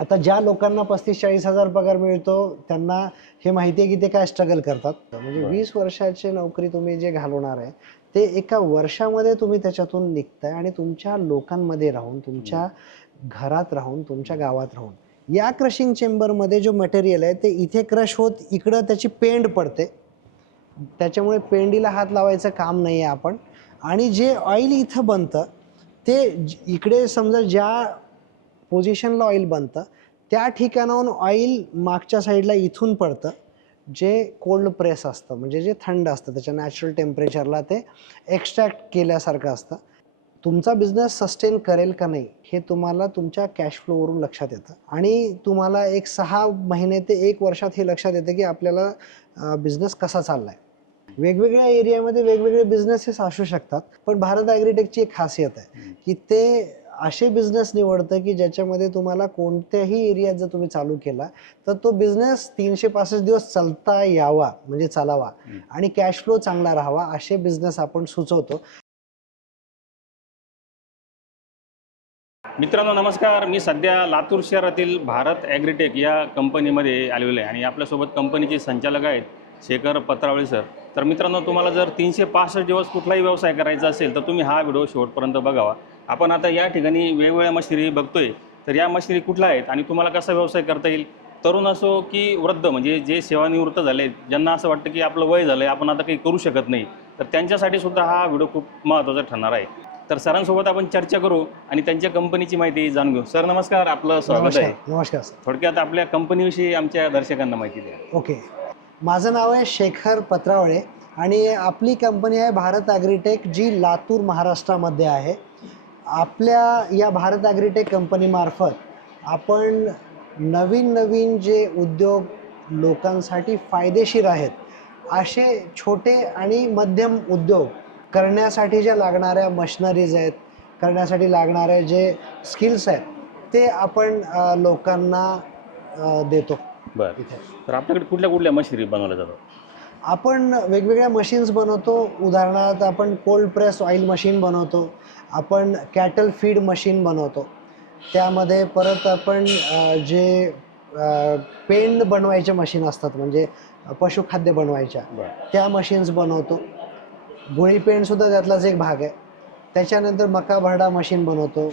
आता ज्या लोकांना 35-40 हजार पगार मिळतो त्यांना हे माहिती आहे की ते काय स्ट्रगल करतात. म्हणजे 20 वर्षाची नोकरी तुम्ही जे घालवणार आहे ते एका वर्षामध्ये तुम्ही त्याच्यातून निघताय आणि तुमच्या लोकांमध्ये राहून, तुमच्या घरात राहून, तुमच्या गावात राहून या क्रशिंग चेंबरमध्ये जो मटेरियल आहे ते इथे क्रश होत इकडं त्याची पेंड पडते. त्याच्यामुळे पेंडीला हात लावायचं काम नाही आहे आपण. आणि जे ऑइल इथं बनतं ते इकडे समजा ज्या पोझिशनला ऑइल बनतं त्या ठिकाणाहून ऑइल मागच्या साईडला इथून पडतं, जे कोल्ड प्रेस असतं, म्हणजे जे थंड असतं, त्याच्या नॅचरल टेम्परेचरला ते एक्स्ट्रॅक्ट केल्यासारखं असतं. तुमचा बिझनेस सस्टेन करेल का नाही हे तुम्हाला तुमच्या कॅश फ्लोवरून लक्षात येतं आणि तुम्हाला एक 6 महिने ते 1 वर्षात हे लक्षात येतं की आपल्याला बिझनेस कसा चाललाय. वेगवेगळ्या एरियामध्ये वेगवेगळे बिझनेसेस असू शकतात, पण भारत ॲग्रीटेकची एक खासियत आहे की ते असे बिझनेस निवडतं की ज्याच्यामध्ये तुम्हाला कोणत्याही एरियात जर तुम्ही चालू केला तर तो बिझनेस 365 दिवस चालता यावा, म्हणजे चालावा आणि कॅश फ्लो चांगला राहावा असे बिझनेस आपण सुचवतो. मित्रांनो नमस्कार. मी सध्या लातूर शहरातील भारत ॲग्रीटेक या कंपनीमध्ये आलेलो आहे आणि आपल्यासोबत कंपनीचे संचालक आहेत शेखर पत्रावळे सर. तर मित्रांनो, तुम्हाला जर 365 दिवस कुठलाही व्यवसाय करायचा असेल तर तुम्ही हा व्हिडिओ शेवटपर्यंत बघावा. आपण आता या ठिकाणी वेगवेगळ्या मशिनरी बघतोय. तर या मशिनरी कुठल्या आहेत आणि तुम्हाला कसा व्यवसाय करता येईल, तरुण असो की वृद्ध, म्हणजे जे सेवानिवृत्त झाले, ज्यांना असं वाटतं की आपलं वय झालं आहे, आपण आता काही करू शकत नाही, तर त्यांच्यासाठी सुद्धा हा व्हिडिओ खूप महत्त्वाचा ठरणार आहे. तर सरांसोबत आपण चर्चा करू आणि त्यांच्या कंपनीची माहिती जाणून घेऊ. सर नमस्कार, आपलं स्वागत आहे. नमस्कार सर. थोडक्यात आपल्या कंपनीविषयी आमच्या दर्शकांना माहिती द्या. ओके, माझं नाव आहे शेखर पत्रावळे आणि आपली कंपनी आहे भारत ॲग्रीटेक, जी लातूर महाराष्ट्रामध्ये आहे. आपल्या या भारत ॲग्रीटेक कंपनीमार्फत आपण नवीन नवीन जे उद्योग लोकांसाठी फायदेशीर आहेत असे छोटे आणि मध्यम उद्योग करण्यासाठी ज्या लागणाऱ्या मशिनरीज आहेत, करण्यासाठी लागणारे जे स्किल्स आहेत ते आपण लोकांना देतो. बरं, तर आपल्याकडे कुठल्या कुठल्या मशिनरी बनवल्या जातात? आपण वेगवेगळ्या मशीन्स बनवतो. उदाहरणार्थ आपण कोल्ड प्रेस ऑइल मशीन बनवतो, आपण कॅटल फीड मशीन बनवतो. त्यामध्ये परत आपण जे पेंड बनवायचे मशीन असतात, म्हणजे पशुखाद्य बनवायच्या, त्या मशीन्स बनवतो. गोळी पेंडसुद्धा त्यातलाच एक भाग आहे. त्याच्यानंतर मका भरडा मशीन बनवतो.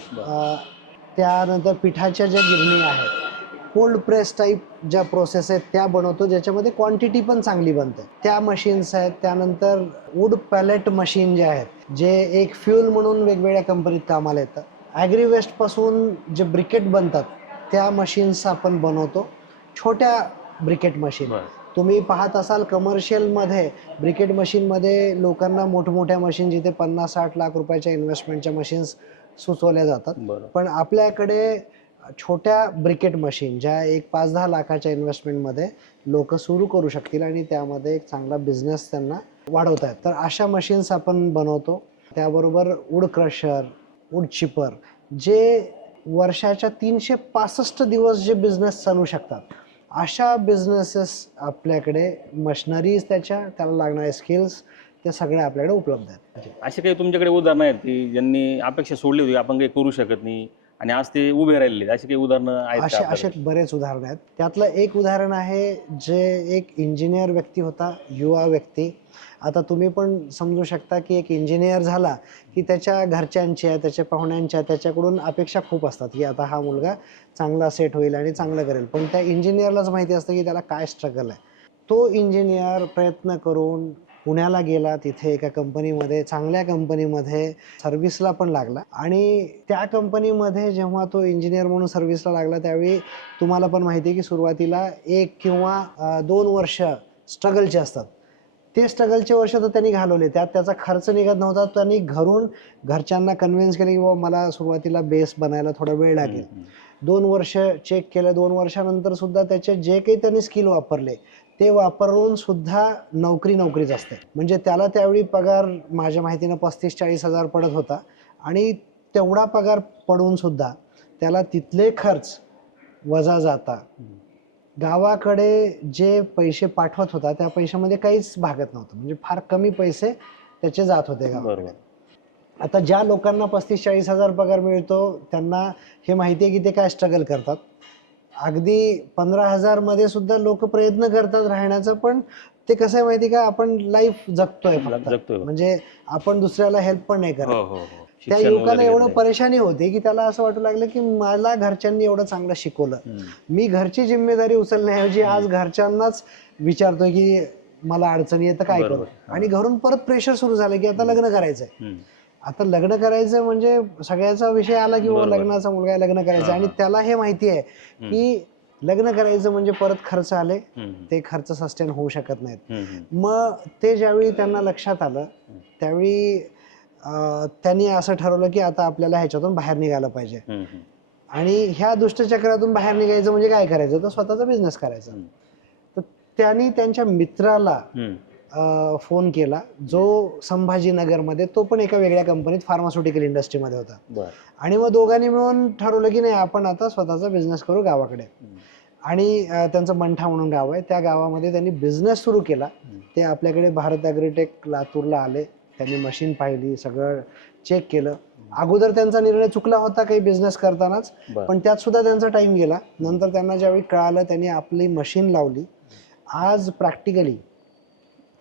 त्यानंतर पिठाच्या ज्या गिरणी आहेत, कोल्ड प्रेस टाईप ज्या प्रोसेस आहेत त्या बनवतो, ज्याच्यामध्ये क्वांटिटी पण चांगली बनते, त्या मशीन्स आहेत. त्यानंतर वूड पॅलेट मशीन जे आहेत, जे एक फ्यूल म्हणून वेगवेगळ्या कंपनीत कामाला येतं. ॲग्री वेस्टपासून जे ब्रिकेट बनतात त्या मशीन्स आपण बनवतो, छोट्या ब्रिकेट मशीन. तुम्ही पाहत असाल कमर्शियलमध्ये ब्रिकेट मशीनमध्ये लोकांना मोठमोठ्या मशीन, जिथे 50-60 लाख रुपयाच्या इन्व्हेस्टमेंटच्या मशीन्स सुचवल्या जातात, पण आपल्याकडे छोट्या ब्रिकेट मशीन ज्या एक 5-10 लाखाच्या इन्व्हेस्टमेंटमध्ये लोक सुरू करू शकतील आणि त्यामध्ये एक चांगला बिझनेस त्यांना वाढवता येईल, तर अशा मशीन्स आपण बनवतो. त्याबरोबर वूड क्रशर, वूड चिपर, जे वर्षाच्या 365 दिवस जे बिझनेस चालू शकतात, अशा बिझनेसेस आपल्याकडे, मशिनरीज त्याला लागणारे स्किल्स त्या सगळ्या आपल्याकडे उपलब्ध आहेत. असे काही तुमच्याकडे उदाहरणं आहेत की ज्यांनी अपेक्षा सोडली होती आपण काही करू शकत नाही आणि आज ते उभे राहिलेले, अशी काही उदाहरणं आहेत? असे बरेच उदाहरण आहेत. त्यातलं एक उदाहरण आहे, जे एक इंजिनियर व्यक्ती होता, युवा व्यक्ती. आता तुम्ही पण समजू शकता की एक इंजिनियर झाला की त्याच्या घरच्यांच्या, त्याच्या पाहुण्यांच्या, त्याच्याकडून अपेक्षा खूप असतात की आता हा मुलगा चांगला सेट होईल आणि चांगलं करेल, पण त्या इंजिनियरलाच माहिती असतं की त्याला काय स्ट्रगल आहे. तो इंजिनियर प्रयत्न करून पुण्याला गेला, तिथे एका कंपनीमध्ये, चांगल्या कंपनीमध्ये सर्व्हिसला पण लागला. आणि त्या कंपनीमध्ये जेव्हा तो इंजिनियर म्हणून सर्व्हिसला लागला त्यावेळी तुम्हाला पण माहिती आहे की सुरुवातीला 1 किंवा 2 वर्ष स्ट्रगलचे असतात. ते स्ट्रगलचे वर्ष तर त्यांनी घालवले, त्यात त्याचा खर्च निघत नव्हता. त्यांनी घरच्यांना कन्व्हिन्स केलं की बाबा मला सुरुवातीला बेस बनायला थोडा वेळ लागेल. 2 वर्ष चेक केलं. 2 वर्षानंतर सुद्धा त्याचे जे काही त्यांनी स्किल वापरले ते वापरून सुद्धा नोकरीच असते. म्हणजे त्याला त्यावेळी पगार माझ्या माहितीनं 35-40 हजार पडत होता आणि तेवढा पगार पडून सुद्धा त्याला तिथले खर्च वजा जाता गावाकडे जे पैसे पाठवत होता त्या पैशामध्ये काहीच भागत नव्हतं, म्हणजे फार कमी पैसे त्याचे जात होते गावाकडे. आता ज्या लोकांना 35-40 हजार पगार मिळतो त्यांना हे माहिती आहे की ते काय स्ट्रगल करतात. अगदी 15,000 मध्ये सुद्धा लोक प्रयत्न करतात राहण्याचा, पण ते कसं आहे माहिती का, आपण लाईफ जगतोय फक्त, जगतोय. म्हणजे आपण दुसऱ्याला हेल्प पण नाही हो करत. हो हो त्या शिक्षण युवकाला वगैरे एवढं घेतलंय. परेशानी होते की त्याला असं वाटू लागलं की मला घरच्यांनी एवढं चांगलं शिकवलं, मी घरची जिम्मेदारी उचलण्याऐवजी आज घरच्यांनाच विचारतोय की मला अडचणी येतं काय करू, बरोबर. आणि घरून परत प्रेशर सुरू झालं की आता लग्न करायचंय. आता लग्न करायचं म्हणजे सगळ्याचा विषय आला की बाबा बरोबर. लग्नाचा मुलगा आहे, लग्न करायचं, हां, आणि हां. त्याला हे माहिती आहे की लग्न करायचं म्हणजे परत खर्च आले, ते खर्च सस्टेन होऊ शकत नाहीत. मग ते ज्यावेळी त्यांना लक्षात आलं त्यावेळी त्यांनी असं ठरवलं की आता आपल्याला ह्याच्यातून बाहेर निघालं पाहिजे, आणि ह्या दुष्टचक्रातून बाहेर निघायचं म्हणजे काय करायचं, तर स्वतःचा बिझनेस करायचा. तर त्यांनी त्यांच्या मित्राला फोन केला जो संभाजीनगरमध्ये, तो पण एका वेगळ्या कंपनीत फार्मास्युटिकल इंडस्ट्रीमध्ये होता, आणि मग दोघांनी मिळून ठरवलं की नाही आपण आता स्वतःचा बिझनेस करू गावाकडे. आणि त्यांचं मंठा म्हणून गाव आहे, त्या गावामध्ये त्यांनी बिझनेस सुरू केला. ते आपल्याकडे भारत ॲग्रीटेक लातूरला आले, त्यांनी मशीन पाहिली, सगळं चेक केलं. अगोदर त्यांचा निर्णय चुकला होता काही बिझनेस करतानाच, पण त्यात सुद्धा त्यांचा टाइम गेला. नंतर त्यांना ज्यावेळी कळालं त्यांनी आपली मशीन लावली. आज प्रॅक्टिकली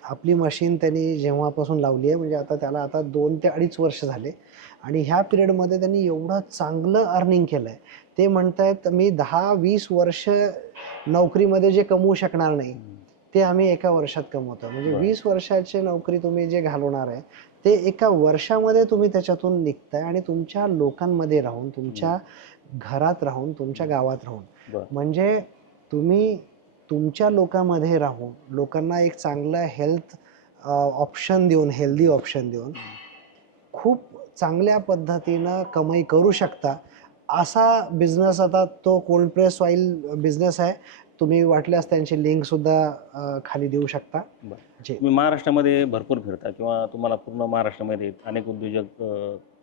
आपली मशीन त्यांनी जेव्हापासून लावली आहे, म्हणजे आता त्याला आता 2 ते 2.5 वर्ष झाले, आणि ह्या पिरियडमध्ये त्यांनी एवढं चांगलं अर्निंग केलं आहे. ते म्हणतायत मी 10-20 वर्ष नोकरीमध्ये जे कमवू शकणार नाही ते आम्ही एका वर्षात कमवतो. म्हणजे 20 वर्षाची नोकरी तुम्ही जे घालवणार आहे ते एका वर्षामध्ये तुम्ही त्याच्यातून निघताय, आणि तुमच्या लोकांमध्ये राहून, तुमच्या घरात राहून, तुमच्या गावात राहून, म्हणजे तुम्ही तुमच्या लोकांमध्ये राहून लोकांना एक चांगला हेल्थ ऑप्शन देऊन, हेल्दी ऑप्शन देऊन खूप चांगल्या पद्धतीनं कमाई करू शकता. असा बिझनेस आता तो कोल्ड प्रेस ऑइल बिझनेस आहे. तुम्ही वाटल्यास त्यांची लिंक सुद्धा खाली देऊ शकता. तुम्ही महाराष्ट्रामध्ये भरपूर फिरता किंवा तुम्हाला पूर्ण महाराष्ट्रामध्ये अनेक उद्योजक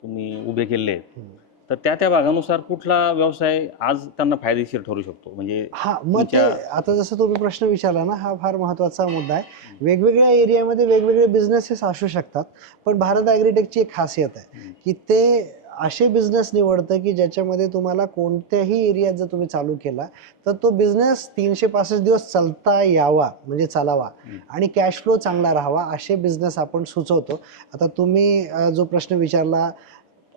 तुम्ही उभे केले आहेत, तर त्या भागानुसार कुठला व्यवसाय आज त्यांना फायदेशीर ठरू शकतो? म्हणजे मग ते आता जसं तुम्ही प्रश्न विचारला ना, हा फार महत्त्वाचा मुद्दा आहे. वेगवेगळ्या एरियामध्ये वेगवेगळे बिझनेसेस असू शकतात, पण भारत ॲग्रीटेकची एक खासियत आहे की ते असे बिझनेस निवडतं की ज्याच्यामध्ये तुम्हाला कोणत्याही एरियात जर तुम्ही चालू केला तर तो बिझनेस 365 दिवस चालता यावा, म्हणजे चालावा, आणि कॅश फ्लो चांगला राहावा, असे बिझनेस आपण सुचवतो. आता तुम्ही जो प्रश्न विचारला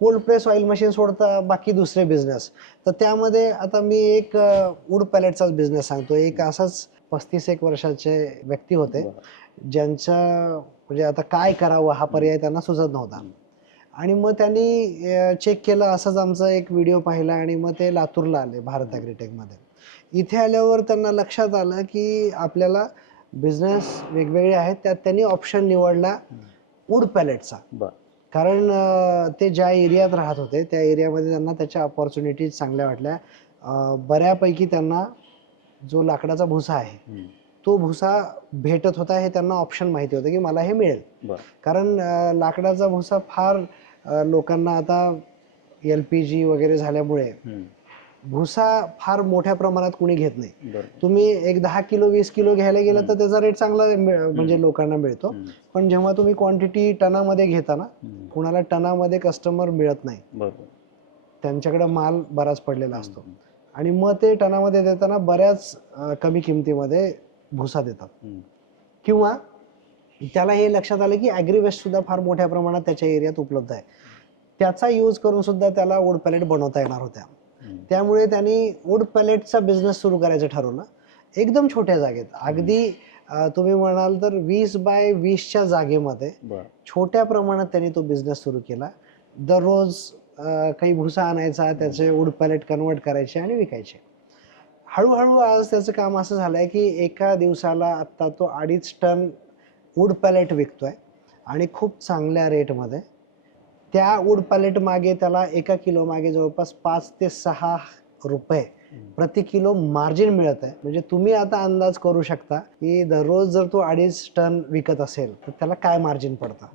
कोल्ड प्रेस ऑइल मशीन सोडता बाकी दुसरे बिझनेस, तर त्यामध्ये आता मी एक वूड पॅलेटचाच बिझनेस सांगतो. एक असाच 35 वर्षाचे व्यक्ती होते ज्यांच्या म्हणजे आता काय करावं हा पर्याय त्यांना सुचत नव्हता, आणि मग त्यांनी चेक केलं. असंच आमचा एक व्हिडिओ पाहिला आणि मग ते लातूरला आले भारत ॲग्रीटेकमध्ये. इथे आल्यावर त्यांना लक्षात आलं की आपल्याला बिझनेस वेगवेगळे आहेत, त्यात त्यांनी ऑप्शन निवडला वूड पॅलेटचा. कारण ते ज्या एरियात राहत होते त्या एरियामध्ये त्यांना त्याच्या अपॉर्च्युनिटीज चांगल्या वाटल्या. बऱ्यापैकी त्यांना जो लाकडाचा भुसा आहे तो भुसा भेटत होता, हे त्यांना ऑप्शन माहिती होतं की मला हे मिळेल. कारण लाकडाचा भुसा फार लोकांना आता LPG वगैरे झाल्यामुळे भुसा फार मोठ्या प्रमाणात कुणी घेत नाही. तुम्ही एक 10 किलो 20 किलो घ्यायला गेलं तर त्याचा रेट चांगला म्हणजे लोकांना मिळतो, पण जेव्हा तुम्ही क्वांटिटी टनामध्ये घेता ना, कुणाला टनामध्ये कस्टमर मिळत नाही, त्यांच्याकडे माल बराच पडलेला असतो, आणि मग ते टनामध्ये देताना बऱ्याच कमी किमतीमध्ये भुसा देतात. किंवा त्याला हे लक्षात आलं की ॲग्रीवेस्ट सुद्धा फार मोठ्या प्रमाणात त्याच्या एरियात उपलब्ध आहे, त्याचा यूज करून सुद्धा त्याला वूड पॅलेट बनवता येणार होत्या. त्यामुळे त्यांनी वूड पॅलेटचा बिझनेस सुरू करायचं ठरवलं, एकदम छोट्या जागेत. अगदी तुम्ही म्हणाल तर 20 बाय 20च्या जागेमध्ये छोट्या प्रमाणात त्यांनी तो बिझनेस सुरू केला. दररोज काही भुसा आणायचा, त्याचे वूड पॅलेट कन्वर्ट करायचे आणि विकायचे. हळूहळू आज त्याचं काम असं झालंय की एका दिवसाला आत्ता तो 2.5 टन वूड पॅलेट विकतोय, आणि खूप चांगल्या रेटमध्ये. त्या वूड पॅलेट मागे त्याला 1 किलो मागे जवळपास 5 ते 6 रुपये प्रति किलो मार्जिन मिळत आहे. म्हणजे तुम्ही आता अंदाज करू शकता की दररोज जर तो 2.5 टन विकत असेल तर त्याला काय मार्जिन पडतं.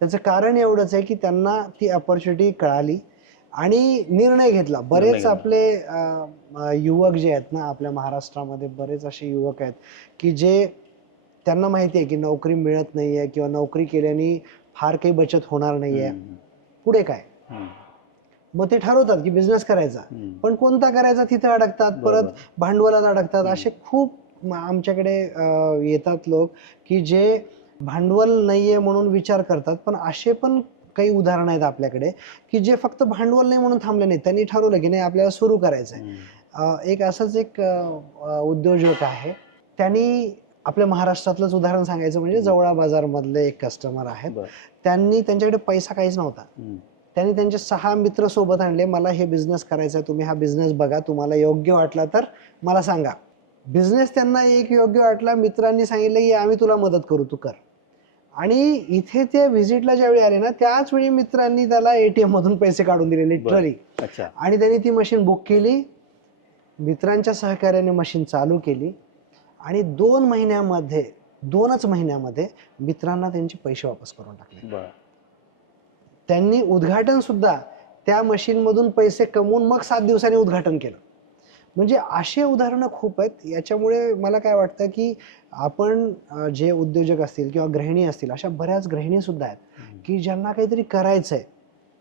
त्याचं कारण एवढंच आहे की त्यांना ती अपॉर्च्युनिटी कळाली आणि निर्णय घेतला. बरेच आपले युवक जे आहेत ना, आपल्या महाराष्ट्रामध्ये बरेच असे युवक आहेत की जे त्यांना माहिती आहे की नोकरी मिळत नाही आहे किंवा नोकरी केल्याने फार काही बचत होणार नाही आहे, पुढे काय. मग ते ठरवतात की बिझनेस करायचा, पण कोणता करायचा तिथे अडकतात, परत भांडवलात अडकतात. असे खूप आमच्याकडे येतात लोक की जे भांडवल नाहीये म्हणून विचार करतात, पण असे पण काही उदाहरण आहेत आपल्याकडे की जे फक्त भांडवल नाही म्हणून थांबले नाही, त्यांनी ठरवलं की नाही आपल्याला सुरू करायचंय. एक असंच एक उद्योजक आहे, त्यांनी आपल्या महाराष्ट्रातलंच उदाहरण सांगायचं म्हणजे जवळा बाजार मधले एक कस्टमर आहेत. त्यांनी त्यांच्याकडे पैसा काहीच नव्हता. त्यांनी त्यांचे 6 मित्र सोबत आणले, मला हे बिझनेस करायचा आहे, तुम्ही हा बिझनेस बघा, तुम्हाला योग्य वाटला तर मला सांगा. बिझनेस त्यांना एक योग्य वाटला, मित्रांनी सांगितलं की आम्ही तुला मदत करू, तू कर. आणि इथे ते व्हिजिटला ज्यावेळी आले ना, त्याच वेळी मित्रांनी त्याला एटीएम मधून पैसे काढून दिले लिटरली. आणि त्यांनी ती मशीन बुक केली, मित्रांच्या सहकार्याने मशीन चालू केली आणि 2च महिन्यामध्ये मित्रांना त्यांचे पैसे वापस करून टाकले. त्यांनी उद्घाटन सुद्धा त्या मशीन मधून पैसे कमवून मग 7 दिवसांनी उद्घाटन केलं. म्हणजे असे उदाहरणं खूप आहेत. याच्यामुळे मला काय वाटतं की आपण जे उद्योजक असतील किंवा गृहिणी असतील, अशा बऱ्याच गृहिणी सुद्धा आहेत की ज्यांना काहीतरी करायचंय,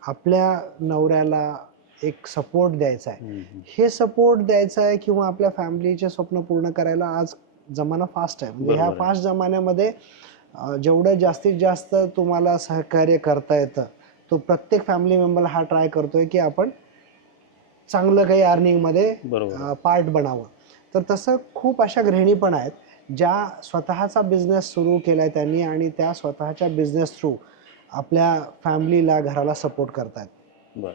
आपल्या नवऱ्याला एक सपोर्ट द्यायचा आहे, हे सपोर्ट द्यायचा आहे किंवा आपल्या फॅमिलीचे स्वप्न पूर्ण करायला आज जमाना फास्ट आहे. म्हणजे ह्या फास्ट जमान्यामध्ये जेवढं जास्तीत जास्त तुम्हाला सहकार्य करता येतं, तो प्रत्येक फॅमिली मेंबरला हा ट्राय करतोय की आपण चांगलं काही अर्निंगमध्ये पार्ट बनावं. तर तसं खूप अशा गृहिणी पण आहेत ज्या स्वतःचा बिझनेस सुरू केलाय त्यांनी आणि त्या स्वतःच्या बिझनेस थ्रू आपल्या फॅमिलीला, घराला सपोर्ट करतायत.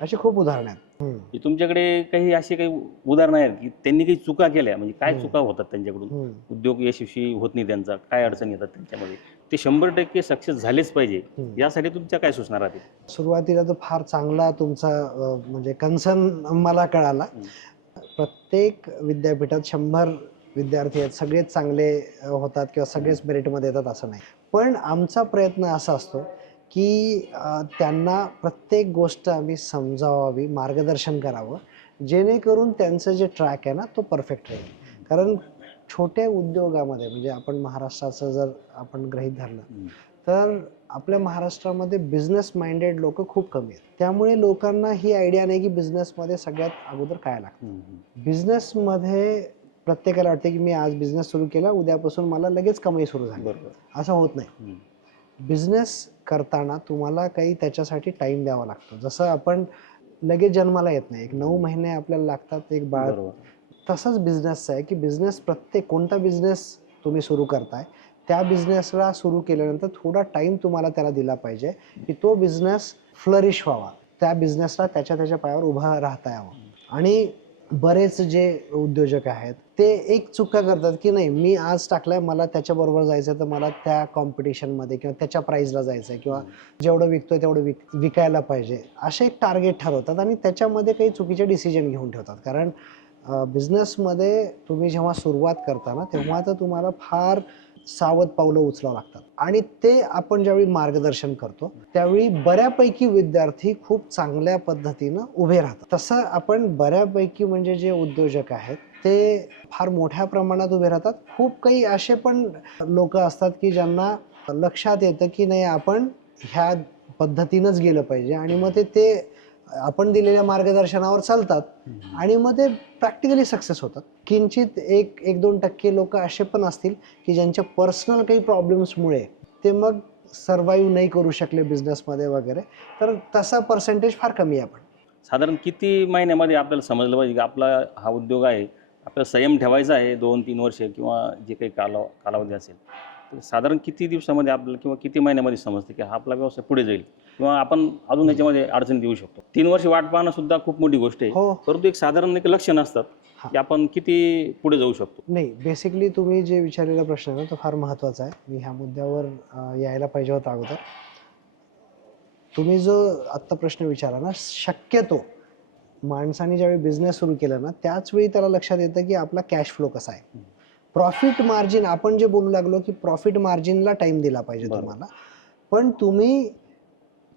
अशी खूप उदाहरणं आहेत. तुमच्याकडे काही असे काही उदाहरणं आहेत की त्यांनी काही चुका केल्या, म्हणजे काय चुका होतात त्यांच्याकडून, उद्योग यशस्वी होत नाही त्यांचा, काय अडचणी येतात त्यांच्यामध्ये, ते 100% सक्सेस झालेच पाहिजे, यासाठी तुमच्या काय सूचना राहतील? सुरुवातीला तर फार चांगला तुमचा म्हणजे कन्सर्न मला कळाला. प्रत्येक विद्यापीठात 100 विद्यार्थी आहेत, सगळेच चांगले होतात किंवा सगळेच मेरिटमध्ये येतात असं नाही. पण आमचा प्रयत्न असा असतो की त्यांना प्रत्येक गोष्ट आम्ही समजावावी, मार्गदर्शन करावं, जेणेकरून त्यांचं जे ट्रॅक आहे ना तो परफेक्ट राहील. कारण छोट्या उद्योगामध्ये, म्हणजे आपण महाराष्ट्राचं जर आपण गृहीत धरलं तर आपल्या महाराष्ट्रामध्ये बिझनेस माइंडेड लोक खूप कमी आहेत. त्यामुळे लोकांना ही आयडिया नाही की बिझनेसमध्ये सगळ्यात अगोदर काय लागतं. बिझनेसमध्ये प्रत्येकाला वाटते की मी आज बिझनेस सुरू केला, उद्यापासून मला लगेच कमाई सुरू झाली. असं होत नाही. बिझनेस करताना तुम्हाला काही त्याच्यासाठी टाइम द्यावा लागतो. जसं आपण लगेच जन्माला येत नाही, एक 9 महिने आपल्याला लागतात एक बाळ. तसंच बिझनेसचं आहे की बिझनेस, प्रत्येक कोणता बिझनेस तुम्ही सुरू करताय, त्या बिझनेसला सुरू केल्यानंतर थोडा टाइम तुम्हाला त्याला दिला पाहिजे की तो बिझनेस फ्लरिश व्हावा, त्या बिझनेसला त्याच्या पायावर उभा राहता यावं. आणि बरेच जे उद्योजक आहेत ते एक चुका करतात की नाही, मी आज टाकलाय, मला त्याच्याबरोबर जायचं, तर मला त्या कॉम्पिटिशनमध्ये किंवा त्याच्या प्राईजला जायचं आहे किंवा जेवढं विकतोय तेवढं विकायला पाहिजे, असे एक टार्गेट ठरवतात आणि त्याच्यामध्ये काही चुकीचे डिसिजन घेऊन ठेवतात. कारण बिझनेसमध्ये तुम्ही जेव्हा सुरुवात करता ना, तेव्हा तर तुम्हाला फार सावध पावलं उचलावं लागतात. आणि ते आपण ज्यावेळी मार्गदर्शन करतो त्यावेळी बऱ्यापैकी विद्यार्थी खूप चांगल्या पद्धतीनं उभे राहतात. तसं आपण बऱ्यापैकी म्हणजे जे उद्योजक आहेत ते फार मोठ्या प्रमाणात उभे राहतात. खूप काही असे पण लोक असतात की ज्यांना लक्षात येतं की नाही, आपण ह्या पद्धतीनंच गेलं पाहिजे, आणि मग ते आपण दिलेल्या मार्गदर्शनावर चालतात आणि मग ते प्रॅक्टिकली सक्सेस होतात. किंचित 1-2% लोक असे पण असतील की ज्यांच्या पर्सनल काही प्रॉब्लेम्समुळे ते मग सर्वाईव्ह नाही करू शकले बिझनेसमध्ये वगैरे, तर तसा पर्सेंटेज फार कमी आहे. आपण साधारण किती महिन्यामध्ये आपल्याला समजलं पाहिजे की आपला हा उद्योग आहे, आपल्याला संयम ठेवायचा आहे 2-3 वर्ष किंवा जे काही कालावधी असेल, तर साधारण किती दिवसामध्ये आपल्याला किंवा किती महिन्यामध्ये समजते की हा आपला व्यवसाय पुढे जाईल किंवा आपण अजून याच्यामध्ये अडचणी देऊ शकतो? 3 वर्ष वाट पाहणं सुद्धा खूप मोठी गोष्ट आहे. परंतु एक साधारण एक लक्षण असतात की आपण किती पुढे जाऊ शकतो. नाही, बेसिकली तुम्ही जे विचारलेला प्रश्न आहे ना तो फार महत्त्वाचा आहे. मी ह्या मुद्द्यावर यायला पाहिजे होता अगोदर. तुम्ही जो आत्ता प्रश्न विचारला ना, शक्यतो माणसाने ज्यावेळी बिझनेस सुरू केला ना त्याच वेळी त्याला लक्षात येतं की आपला कॅश फ्लो कसा आहे. प्रॉफिट मार्जिन, आपण जे बोलू लागलो की प्रॉफिट मार्जिनला टाइम दिला पाहिजे तुम्हाला, पण तुम्ही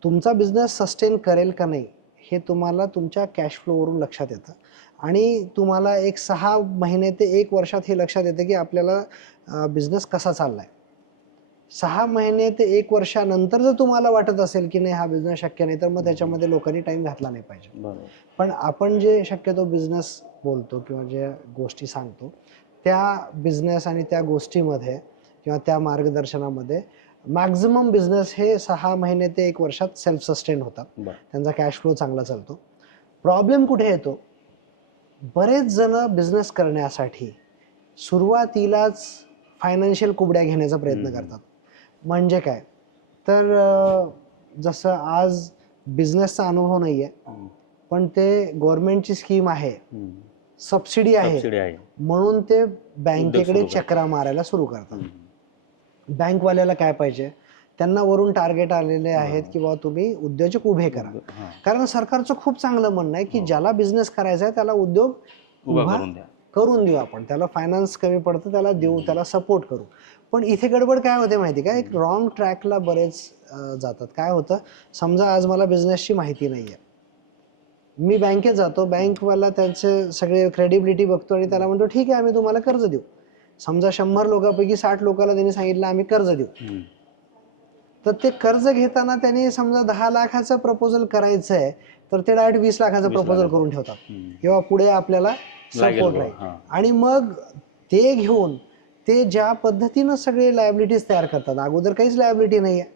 तुमचा बिझनेस सस्टेन करेल का नाही हे तुम्हाला तुमच्या कॅश फ्लोवरून लक्षात येतं. आणि तुम्हाला एक 6 महिने ते 1 वर्षात हे लक्षात येतं की आपल्याला बिझनेस कसा चाललाय. 6 महिने ते 1 वर्षानंतर जर तुम्हाला वाटत असेल की नाही हा बिझनेस शक्य नाही, तर मग त्याच्यामध्ये लोकांनी टाइम घातला नाही पाहिजे. बरोबर. पण आपण जे शक्यतो बिझनेस बोलतो किंवा ज्या गोष्टी सांगतो त्या बिझनेस आणि त्या गोष्टीमध्ये किंवा त्या मार्गदर्शनामध्ये मॅक्झिमम बिझनेस हे 6 महिने ते 1 वर्षात सेल्फ सस्टेन होतात. बरं. त्यांचा कॅश फ्लो चांगला चालतो. प्रॉब्लेम कुठे येतो? बरेच जण बिझनेस करण्यासाठी सुरुवातीलाच फायनान्शियल कुबड्या घेण्याचा प्रयत्न करतात. म्हणजे काय तर जसं आज बिझनेसचा अनुभव नाही आहे, पण ते गव्हर्नमेंटची स्कीम आहे, सबसिडी आहे, सबसिडी आहे. म्हणून ते बँकेकडे सुरू करतात. चक्रा मारायला सुरू करतात. बँकवाल्याला काय पाहिजे? त्यांना वरून टार्गेट आलेले आहेत की बाबा तुम्ही उद्योजक उभे करा. हां. कारण सरकारचं खूप चांगलं म्हणणं आहे की ज्याला बिझनेस करायचा आहे त्याला उद्योग उभा उभा करून द्या. करून देऊ आपण. त्याला फायनान्स कमी पडतं त्याला देऊ, त्याला सपोर्ट करू. पण इथे गडबड काय होते माहिती का? एक रॉंग ट्रॅकला बरेच जातात. काय होतं, समजा आज मला बिझनेसची माहिती नाही आहे, मी बँकेत जातो, बँकवाला त्याचे सगळे क्रेडिबिलिटी बघतो आणि त्याला म्हणतो ठीक आहे आम्ही तुम्हाला कर्ज देऊ. समजा 100 लोकांपैकी 60 लोकांना त्यांनी सांगितलं आम्ही कर्ज देऊ. तर ते कर्ज घेताना त्यांनी समजा 10 लाखाचं प्रपोजल करायचं आहे, तर ते डायरेक्ट 20 लाखाचं 20 प्रपोजल लाखाचं. करून ठेवतात किंवा पुढे आपल्याला सपोर्ट हां. राहील. आणि मग ते घेऊन ते ज्या पद्धतीनं सगळे लायबिलिटीज तयार करतात, अगोदर काहीच लायबिलिटी नाही आहे,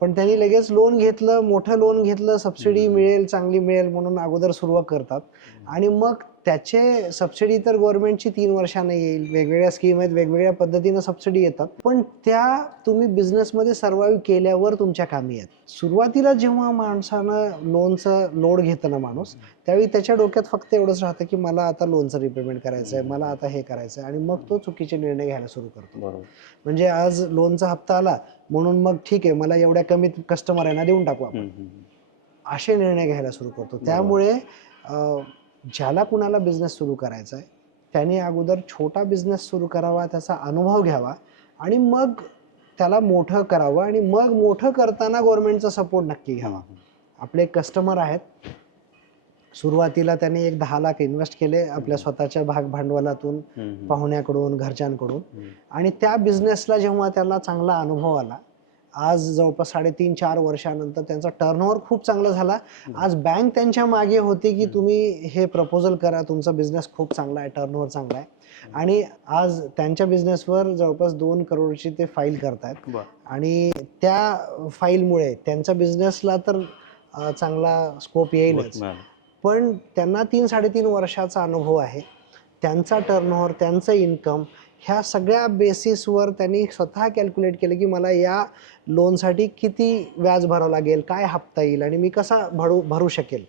पण त्यांनी लगेच लोन घेतलं, मोठं लोन घेतलं, सबसिडी मिळेल, चांगली मिळेल म्हणून अगोदर सुरुवात करतात. आणि मग त्याचे सबसिडी तर गव्हर्नमेंटची 3 वर्षांनी येईल, वेगवेगळ्या स्कीम आहेत, वेगवेगळ्या पद्धतीनं सबसिडी येतात, पण त्या तुम्ही बिझनेसमध्ये सर्व्हाइव्ह केल्यावर तुमच्या कामी आहेत. सुरुवातीला जेव्हा माणसानं लोनचं लोड घेतं ना माणूस, त्यावेळी त्याच्या डोक्यात फक्त एवढंच राहतं की मला आता लोनचं रिपेमेंट करायचं आहे, मला आता हे करायचं आहे, आणि मग तो चुकीचे निर्णय घ्यायला सुरू करतो. बरोबर. म्हणजे आज लोनचा हप्ता आला म्हणून मग ठीक आहे मला एवढ्या कमीत कस्टमर आहे ना देऊन टाकू आपण, असे निर्णय घ्यायला सुरू करतो. त्यामुळे ज्याला कुणाला बिझनेस सुरू करायचा आहे त्याने अगोदर छोटा बिझनेस सुरू करावा, त्याचा अनुभव घ्यावा आणि मग त्याला मोठं करावं, आणि मग मोठं करताना गव्हर्नमेंटचा सपोर्ट नक्की घ्यावा. आपले कस्टमर आहेत, सुरुवातीला त्यांनी एक 10 लाख इन्व्हेस्ट केले आपल्या स्वतःच्या भागभांडवलातून, पाहुण्याकडून, घरच्यांकडून, आणि त्या बिझनेसला जेव्हा त्याला चांगला अनुभव आला, आज जवळपास 3.5-4 वर्षानंतर त्यांचा टर्नओव्हर खूप चांगला झाला. आज बँक त्यांच्या मागे होती की तुम्ही हे प्रपोजल करा, तुमचा बिझनेस खूप चांगला आहे, टर्नओव्हर चांगला आहे, आणि आज त्यांच्या बिझनेसवर जवळपास 2 करोडची ते फाईल करतायत. आणि त्या फाईलमुळे त्यांच्या बिझनेसला तर चांगला स्कोप येईलच, पण त्यांना 3-3.5 वर्षाचा अनुभव आहे. त्यांचा टर्नओव्हर, त्यांचं इन्कम, ह्या सगळ्या बेसिसवर त्यांनी स्वतः कॅल्क्युलेट केलं की मला या लोनसाठी किती व्याज भरावं लागेल, काय हप्ता येईल आणि मी कसा भरू शकेल.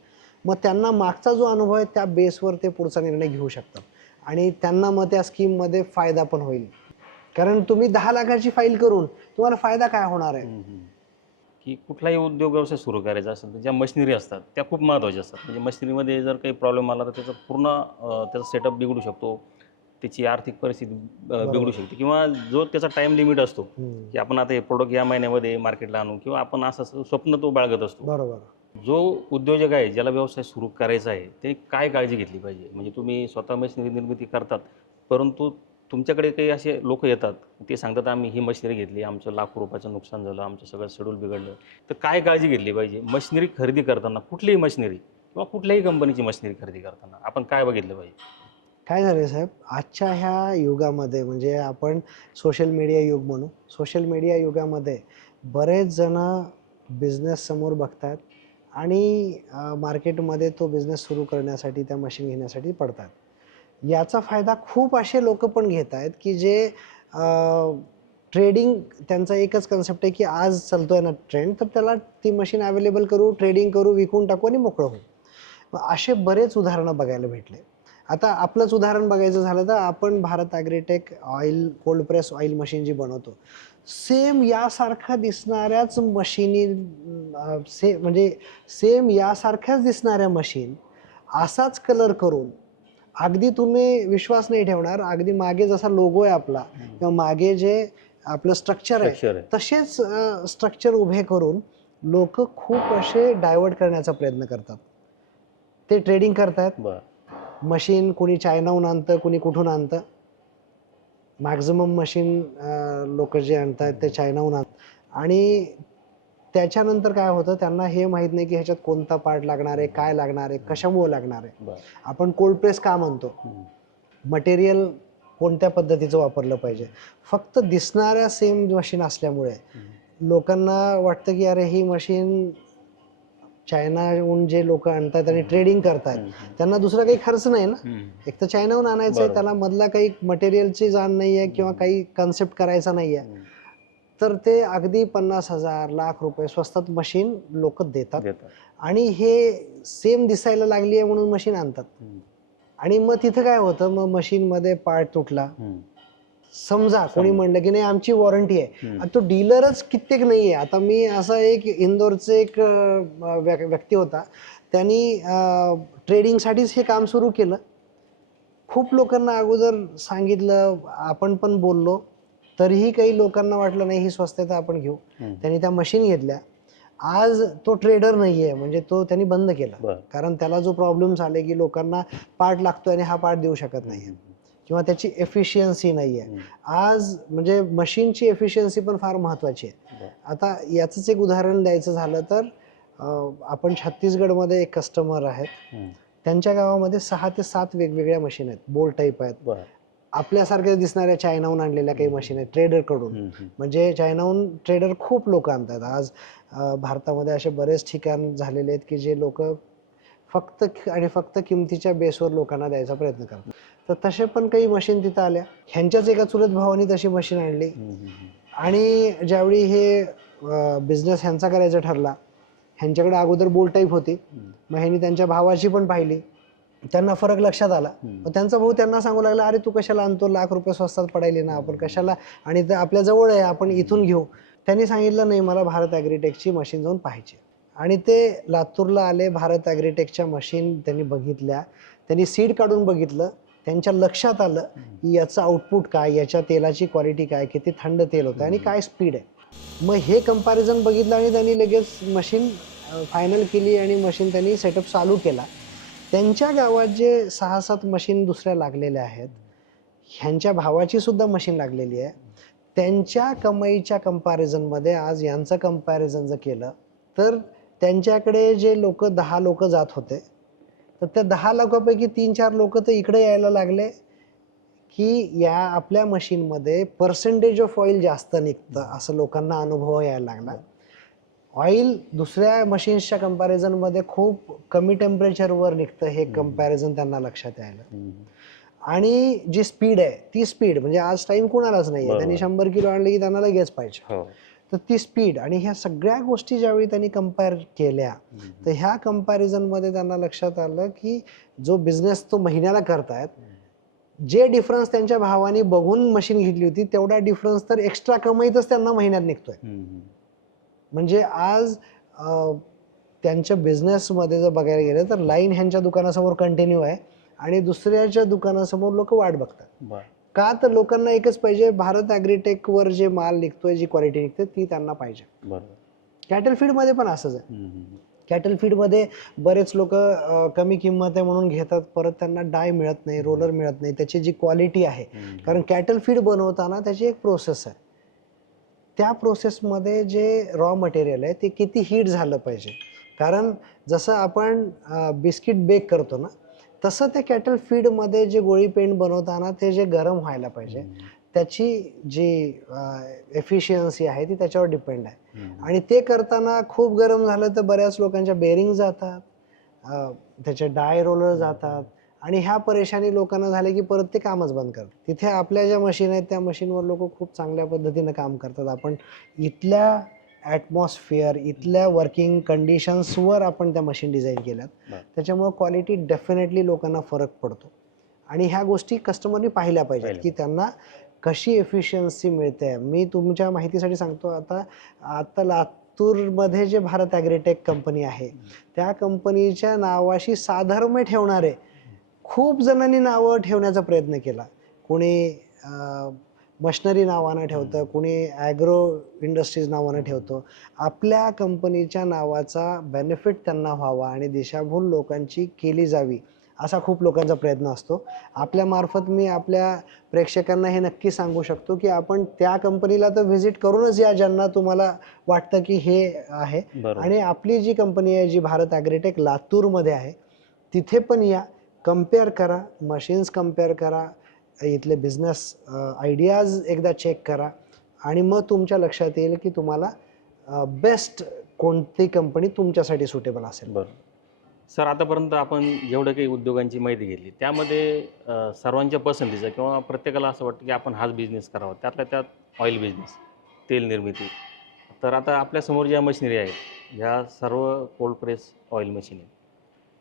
मग त्यांना मागचा जो अनुभव आहे त्या बेसवर ते पुढचा निर्णय घेऊ शकतात, आणि त्यांना मग त्या स्कीममध्ये फायदा पण होईल. कारण तुम्ही 10 लाखाची फाईल करून तुम्हाला फायदा काय होणार आहे? की कुठलाही उद्योग व्यवसाय सुरू करायचा असेल तर ज्या मशिनरी असतात त्या खूप महत्त्वाच्या असतात. म्हणजे मशिनरीमध्ये जर काही प्रॉब्लेम आला तर त्याचा पूर्ण त्याचा सेटअप बिघडू शकतो, त्याची आर्थिक परिस्थिती बिघडू शकते, किंवा जो त्याचा टाइम लिमिट असतो की आपण आता हे प्रोडक्ट या महिन्यामध्ये मार्केटला आणू, किंवा आपण असं स्वप्न तो बाळगत असतो. बरोबर. जो उद्योजक आहे, ज्याला व्यवसाय सुरू करायचा आहे, ते काय काळजी घेतली पाहिजे? म्हणजे तुम्ही स्वतः मशिनरी निर्मिती करतात, परंतु तुमच्याकडे काही असे लोक येतात, ते सांगतात आम्ही ही मशिनरी घेतली, आमचं लाखो रुपयाचं नुकसान झालं, आमचं सगळं शेड्यूल बिघडलं. तर काय काळजी घेतली पाहिजे मशिनरी खरेदी करताना? कुठलीही मशिनरी किंवा कुठल्याही कंपनीची मशिनरी खरेदी करताना आपण काय बघितलं पाहिजे? काय झालं साहेब, आजच्या ह्या युगामध्ये, म्हणजे आपण सोशल मीडिया युग म्हणू, सोशल मीडिया युगामध्ये बरेच जण बिझनेस समोर बघतात आणि मार्केटमध्ये तो बिझनेस सुरू करण्यासाठी, त्या मशीन घेण्यासाठी पडतात. याचा फायदा खूप असे लोक पण घेत आहेत की जे ट्रेडिंग, त्यांचा एकच कन्सेप्ट आहे की आज चालतोय ना ट्रेंड, तर त्याला ती मशीन अवेलेबल करू, ट्रेडिंग करू, विकून टाकू आणि मोकळं होऊ. असे बरेच उदाहरणं बघायला भेटले. आता आपलंच उदाहरण बघायचं झालं तर आपण Bharat agritech oil, cold press oil machine जी बनवतो, सेम यासारखा दिसणाऱ्याच मशिनी, म्हणजे सेम यासारख्याच दिसणाऱ्या मशीन असाच कलर करून, अगदी तुम्ही विश्वास नाही ठेवणार, अगदी मागे जसा लोगो आहे आपला किंवा मागे जे आपलं स्ट्रक्चर आहे तसेच स्ट्रक्चर उभे करून लोक खूप असे डायव्हर्ट करण्याचा प्रयत्न करतात. ते ट्रेडिंग करतात. मशीन कुणी चायनाहून आणतं, कुणी कुठून आणतं. मॅक्झिमम मशीन लोक जे आणतात ते चायनाहून आणतात. आणि त्याच्यानंतर काय होतं, त्यांना हे माहीत नाही की ह्याच्यात कोणता पार्ट लागणार आहे, काय लागणार आहे, कशामुळे लागणार आहे. आपण कोल्ड प्रेस का म्हणतो, मटेरियल कोणत्या पद्धतीचं वापरलं पाहिजे. फक्त दिसणाऱ्या सेम मशीन असल्यामुळे लोकांना वाटतं की अरे ही मशीन चायनाहून जे लोक आणतात आणि ट्रेडिंग करतात त्यांना दुसरा काही खर्च नाही ना. एक तर चायनाहून आणायचं आहे, त्याला मधला काही मटेरियलची जाण नाही आहे किंवा काही कन्सेप्ट करायचा नाही आहे, तर ते अगदी 50,000 लाख रुपये स्वस्तात मशीन लोक देतात आणि हे सेम दिसायला लागली आहे म्हणून मशीन आणतात. आणि मग तिथं काय होतं, मग मशीनमध्ये पार्ट तुटला, समजा कोणी म्हणलं की नाही आमची वॉरंटी आहे, तो डीलरच कित्येक नाही आहे. आता मी असा एक इंदोरचे एक व्यक्ती होता, त्यांनी ट्रेडिंगसाठीच हे काम सुरू केलं. खूप लोकांना अगोदर सांगितलं, आपण पण बोललो, तरीही काही लोकांना वाटलं नाही ही स्वस्त आहे तर आपण घेऊ. त्यांनी त्या मशीन घेतल्या. आज तो ट्रेडर नाहीये, म्हणजे तो त्यांनी बंद केला, कारण त्याला जो प्रॉब्लेम झाले की लोकांना पार्ट लागतोय आणि हा पार्ट देऊ शकत नाहीये किंवा त्याची एफिशियन्सी नाहीये. आज म्हणजे मशीनची एफिशियन्सी पण फार महत्वाची आहे. आता याचंच एक उदाहरण द्यायचं झालं तर आपण छत्तीसगडमध्ये एक कस्टमर आहेत, त्यांच्या गावामध्ये 6 ते 7 वेगवेगळ्या मशीन आहेत, बोल्ट टाईप आहेत. आपल्यासारख्या दिसणाऱ्या चायनाहून आणलेल्या काही मशीन आहेत ट्रेडरकडून. म्हणजे चायनाहून ट्रेडर खूप लोक आणतात. आज भारतामध्ये असे बरेच ठिकाण झालेले आहेत की जे लोक फक्त आणि फक्त किमतीच्या बेसवर लोकांना द्यायचा प्रयत्न करतात. तर तसे पण काही मशीन तिथं आल्या. ह्यांच्याच एका चुलत भावानी तशी मशीन आणली आणि ज्यावेळी हे बिझनेस ह्यांचा करायचा ठरला, ह्यांच्याकडे अगोदर बोल्ट टाईप होती, मग ह्यांनी त्यांच्या भावाची पण पाहिली, त्यांना फरक लक्षात आला. मग त्यांचा भाऊ त्यांना सांगू लागला, अरे तू कशाला आणतो, लाख रुपये स्वस्तात पडायले ना, आपण कशाला, आणि आपल्या जवळ आहे, आपण इथून घेऊ. त्यांनी सांगितलं नाही, मला भारत ॲग्रीटेकची मशीन जाऊन पाहिजे. आणि ते लातूरला आले, भारत ॲग्रीटेकच्या मशीन त्यांनी बघितल्या, त्यांनी सीड काढून बघितलं, त्यांच्या लक्षात आलं की याचं आउटपुट काय, याच्या तेलाची क्वालिटी काय, किती थंड तेल होतं आणि काय स्पीड आहे. मग हे कंपॅरिझन बघितलं आणि त्यांनी लगेच मशीन फायनल केली आणि मशीन त्यांनी सेटअप चालू केला. त्यांच्या गावात जे 6-7 मशीन दुसऱ्या लागलेल्या आहेत, ह्यांच्या भावाची सुद्धा मशीन लागलेली आहे. त्यांच्या कमाईच्या कंपॅरिझनमध्ये आज यांचं कंपॅरिझन जर केलं तर त्यांच्याकडे जे लोक 10 लोक जात होते, तर त्या 10 लोकांपैकी 3-4 लोक तर इकडे यायला लागले की या आपल्या मशीनमध्ये पर्सेंटेज ऑफ ऑइल जास्त निघतं, असं लोकांना अनुभव यायला लागला. ऑइल दुसऱ्या मशीन्सच्या कंपॅरिझनमध्ये खूप कमी टेम्परेचरवर निघतं, हे कंपॅरिझन त्यांना लक्षात यायला. आणि जी स्पीड आहे ती स्पीड म्हणजे आज टाइम कोणालाच नाही आहे, त्यांनी 100 किलो आणले की त्यांना लगेच पाहिजे, तर ती स्पीड आणि ह्या सगळ्या गोष्टी ज्यावेळी त्यांनी कंपेअर केल्या, तर ह्या कंपॅरिझनमध्ये त्यांना लक्षात आलं की जो बिझनेस तो महिन्याला करतायत, जे डिफरन्स त्यांच्या भावाने बघून मशीन घेतली होती तेवढा डिफरन्स तर एक्स्ट्रा कमाईतच त्यांना महिन्यात निघतोय. म्हणजे आज त्यांच्या बिझनेसमध्ये जर बघायला गेलं तर लाईन ह्यांच्या दुकानासमोर कंटिन्यू आहे आणि दुसऱ्याच्या दुकानासमोर लोक वाट बघतात. का तर लोकांना एकच पाहिजे, भारत ॲग्रीटेकवर जे माल निघतोय, जी क्वालिटी निघते ती त्यांना पाहिजे. कॅटल फीडमध्ये पण असंच आहे. कॅटल फीडमध्ये बरेच लोक कमी किंमत आहे म्हणून घेतात, परत त्यांना डाय मिळत नाही, रोलर मिळत नाही, त्याची जी क्वालिटी आहे, कारण कॅटल फीड बनवताना त्याची एक प्रोसेस आहे. त्या प्रोसेसमध्ये जे रॉ मटेरियल आहे ते किती हीट झालं पाहिजे, कारण जसं आपण बिस्किट बेक करतो ना, तसं त्या कॅटल फीडमध्ये जे गोळी पेंड बनवताना ते जे गरम व्हायला पाहिजे, त्याची जी एफिशियन्सी आहे ती त्याच्यावर डिपेंड आहे. आणि ते करताना खूप गरम झालं तर बऱ्याच लोकांच्या बेरिंग जातात, त्याचे डाय रोलर जातात आणि ह्या परेशानी लोकांना झाले की परत ते कामच बंद करतात. तिथे आपल्या ज्या मशीन आहेत त्या मशीनवर लोक खूप चांगल्या पद्धतीनं काम करतात. आपण इथल्या ॲटमॉस्फिअर, इथल्या वर्किंग कंडिशन्सवर आपण त्या मशीन डिझाईन केल्यात, त्याच्यामुळे क्वालिटी डेफिनेटली लोकांना फरक पडतो. आणि ह्या गोष्टी कस्टमरनी पाहिल्या पाहिजेत की त्यांना कशी एफिशियन्सी मिळते. मी तुमच्या माहितीसाठी सांगतो, आता लातूरमध्ये जे भारत ॲग्रीटेक कंपनी आहे, त्या कंपनीच्या नावाशी साधर्म्य ठेवणारे खूप जणांनी नावं ठेवण्याचा प्रयत्न केला. कोणी मशनरी नावानं ठेवतं, कोणी ॲग्रो इंडस्ट्रीज नावानं ठेवतो. आपल्या कंपनीच्या नावाचा बेनिफिट त्यांना व्हावा आणि दिशाभूल लोकांची केली जावी असा खूप लोकांचा प्रयत्न असतो. आपल्यामार्फत मी आपल्या प्रेक्षकांना हे नक्की सांगू शकतो की आपण त्या कंपनीला तर व्हिजिट करूनच या ज्यांना तुम्हाला वाटतं की हे आहे. बरोबर. आणि आपली जी कंपनी आहे जी भारत ॲग्रीटेक लातूरमध्ये आहे तिथे पण या, कम्पेअर करा, मशीन्स कम्पेअर करा, इथले बिझनेस आयडियाज एकदा चेक करा आणि मग तुमच्या लक्षात येईल की तुम्हाला बेस्ट कोणती कंपनी तुमच्यासाठी सुटेबल असेल. बरं. सर, आतापर्यंत आपण जेवढं काही उद्योगांची माहिती घेतली त्यामध्ये सर्वांच्या पसंतीचं किंवा प्रत्येकाला असं वाटतं की आपण हाच बिझनेस करावा, त्यातल्या त्यात ऑइल बिझनेस, तेल निर्मिती. तर आता आपल्यासमोर ज्या मशिनरी आहेत ह्या सर्व कोल्ड प्रेस ऑइल मशीन आहेत.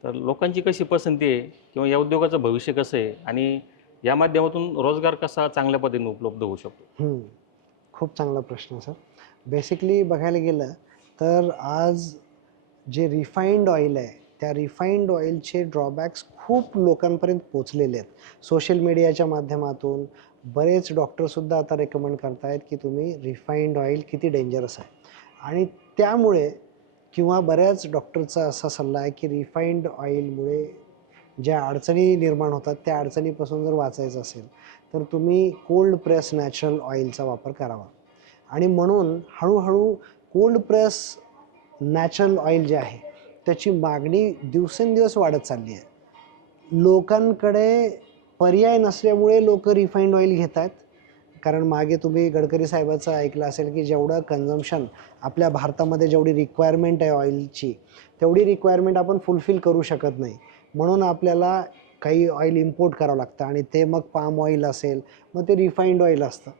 तर लोकांची कशी पसंती आहे किंवा या उद्योगाचं भविष्य कसं आहे आणि या माध्यमातून रोजगार कसा चांगल्या पद्धतीने उपलब्ध होऊ शकतो? खूप चांगला प्रश्न सर. बेसिकली बघायला गेलं तर आज जे रिफाईंड ऑइल आहे त्या रिफाईंड ऑइलचे ड्रॉबॅक्स खूप लोकांपर्यंत पोचलेले आहेत. सोशल मीडियाच्या माध्यमातून बरेच डॉक्टरसुद्धा आता रेकमेंड करतायत की तुम्ही रिफाईंड ऑइल किती डेंजरस आहे. आणि त्यामुळे किंवा बऱ्याच डॉक्टरचा असा सल्ला आहे की रिफाईंड ऑइलमुळे ज्या अडचणी निर्माण होतात त्या अडचणीपासून जर वाचायचं असेल तर तुम्ही कोल्ड प्रेस नॅचरल ऑइलचा वापर करावा. आणि म्हणून हळूहळू कोल्ड प्रेस नॅचरल ऑइल जे आहे त्याची मागणी दिवसेंदिवस वाढत चालली आहे. लोकांकडे पर्याय नसल्यामुळे लोक रिफाईंड ऑइल घेत आहेत. कारण मागे तुम्ही गडकरी साहेबाचं ऐकलं असेल की जेवढं कन्झम्पशन आपल्या भारतामध्ये जेवढी रिक्वायरमेंट आहे ऑइलची तेवढी रिक्वायरमेंट आपण फुलफिल करू शकत नाही. म्हणून आपल्याला काही ऑइल इम्पोर्ट करावं लागतं आणि ते मग पाम ऑइल असेल मग ते रिफाईंड ऑइल असतं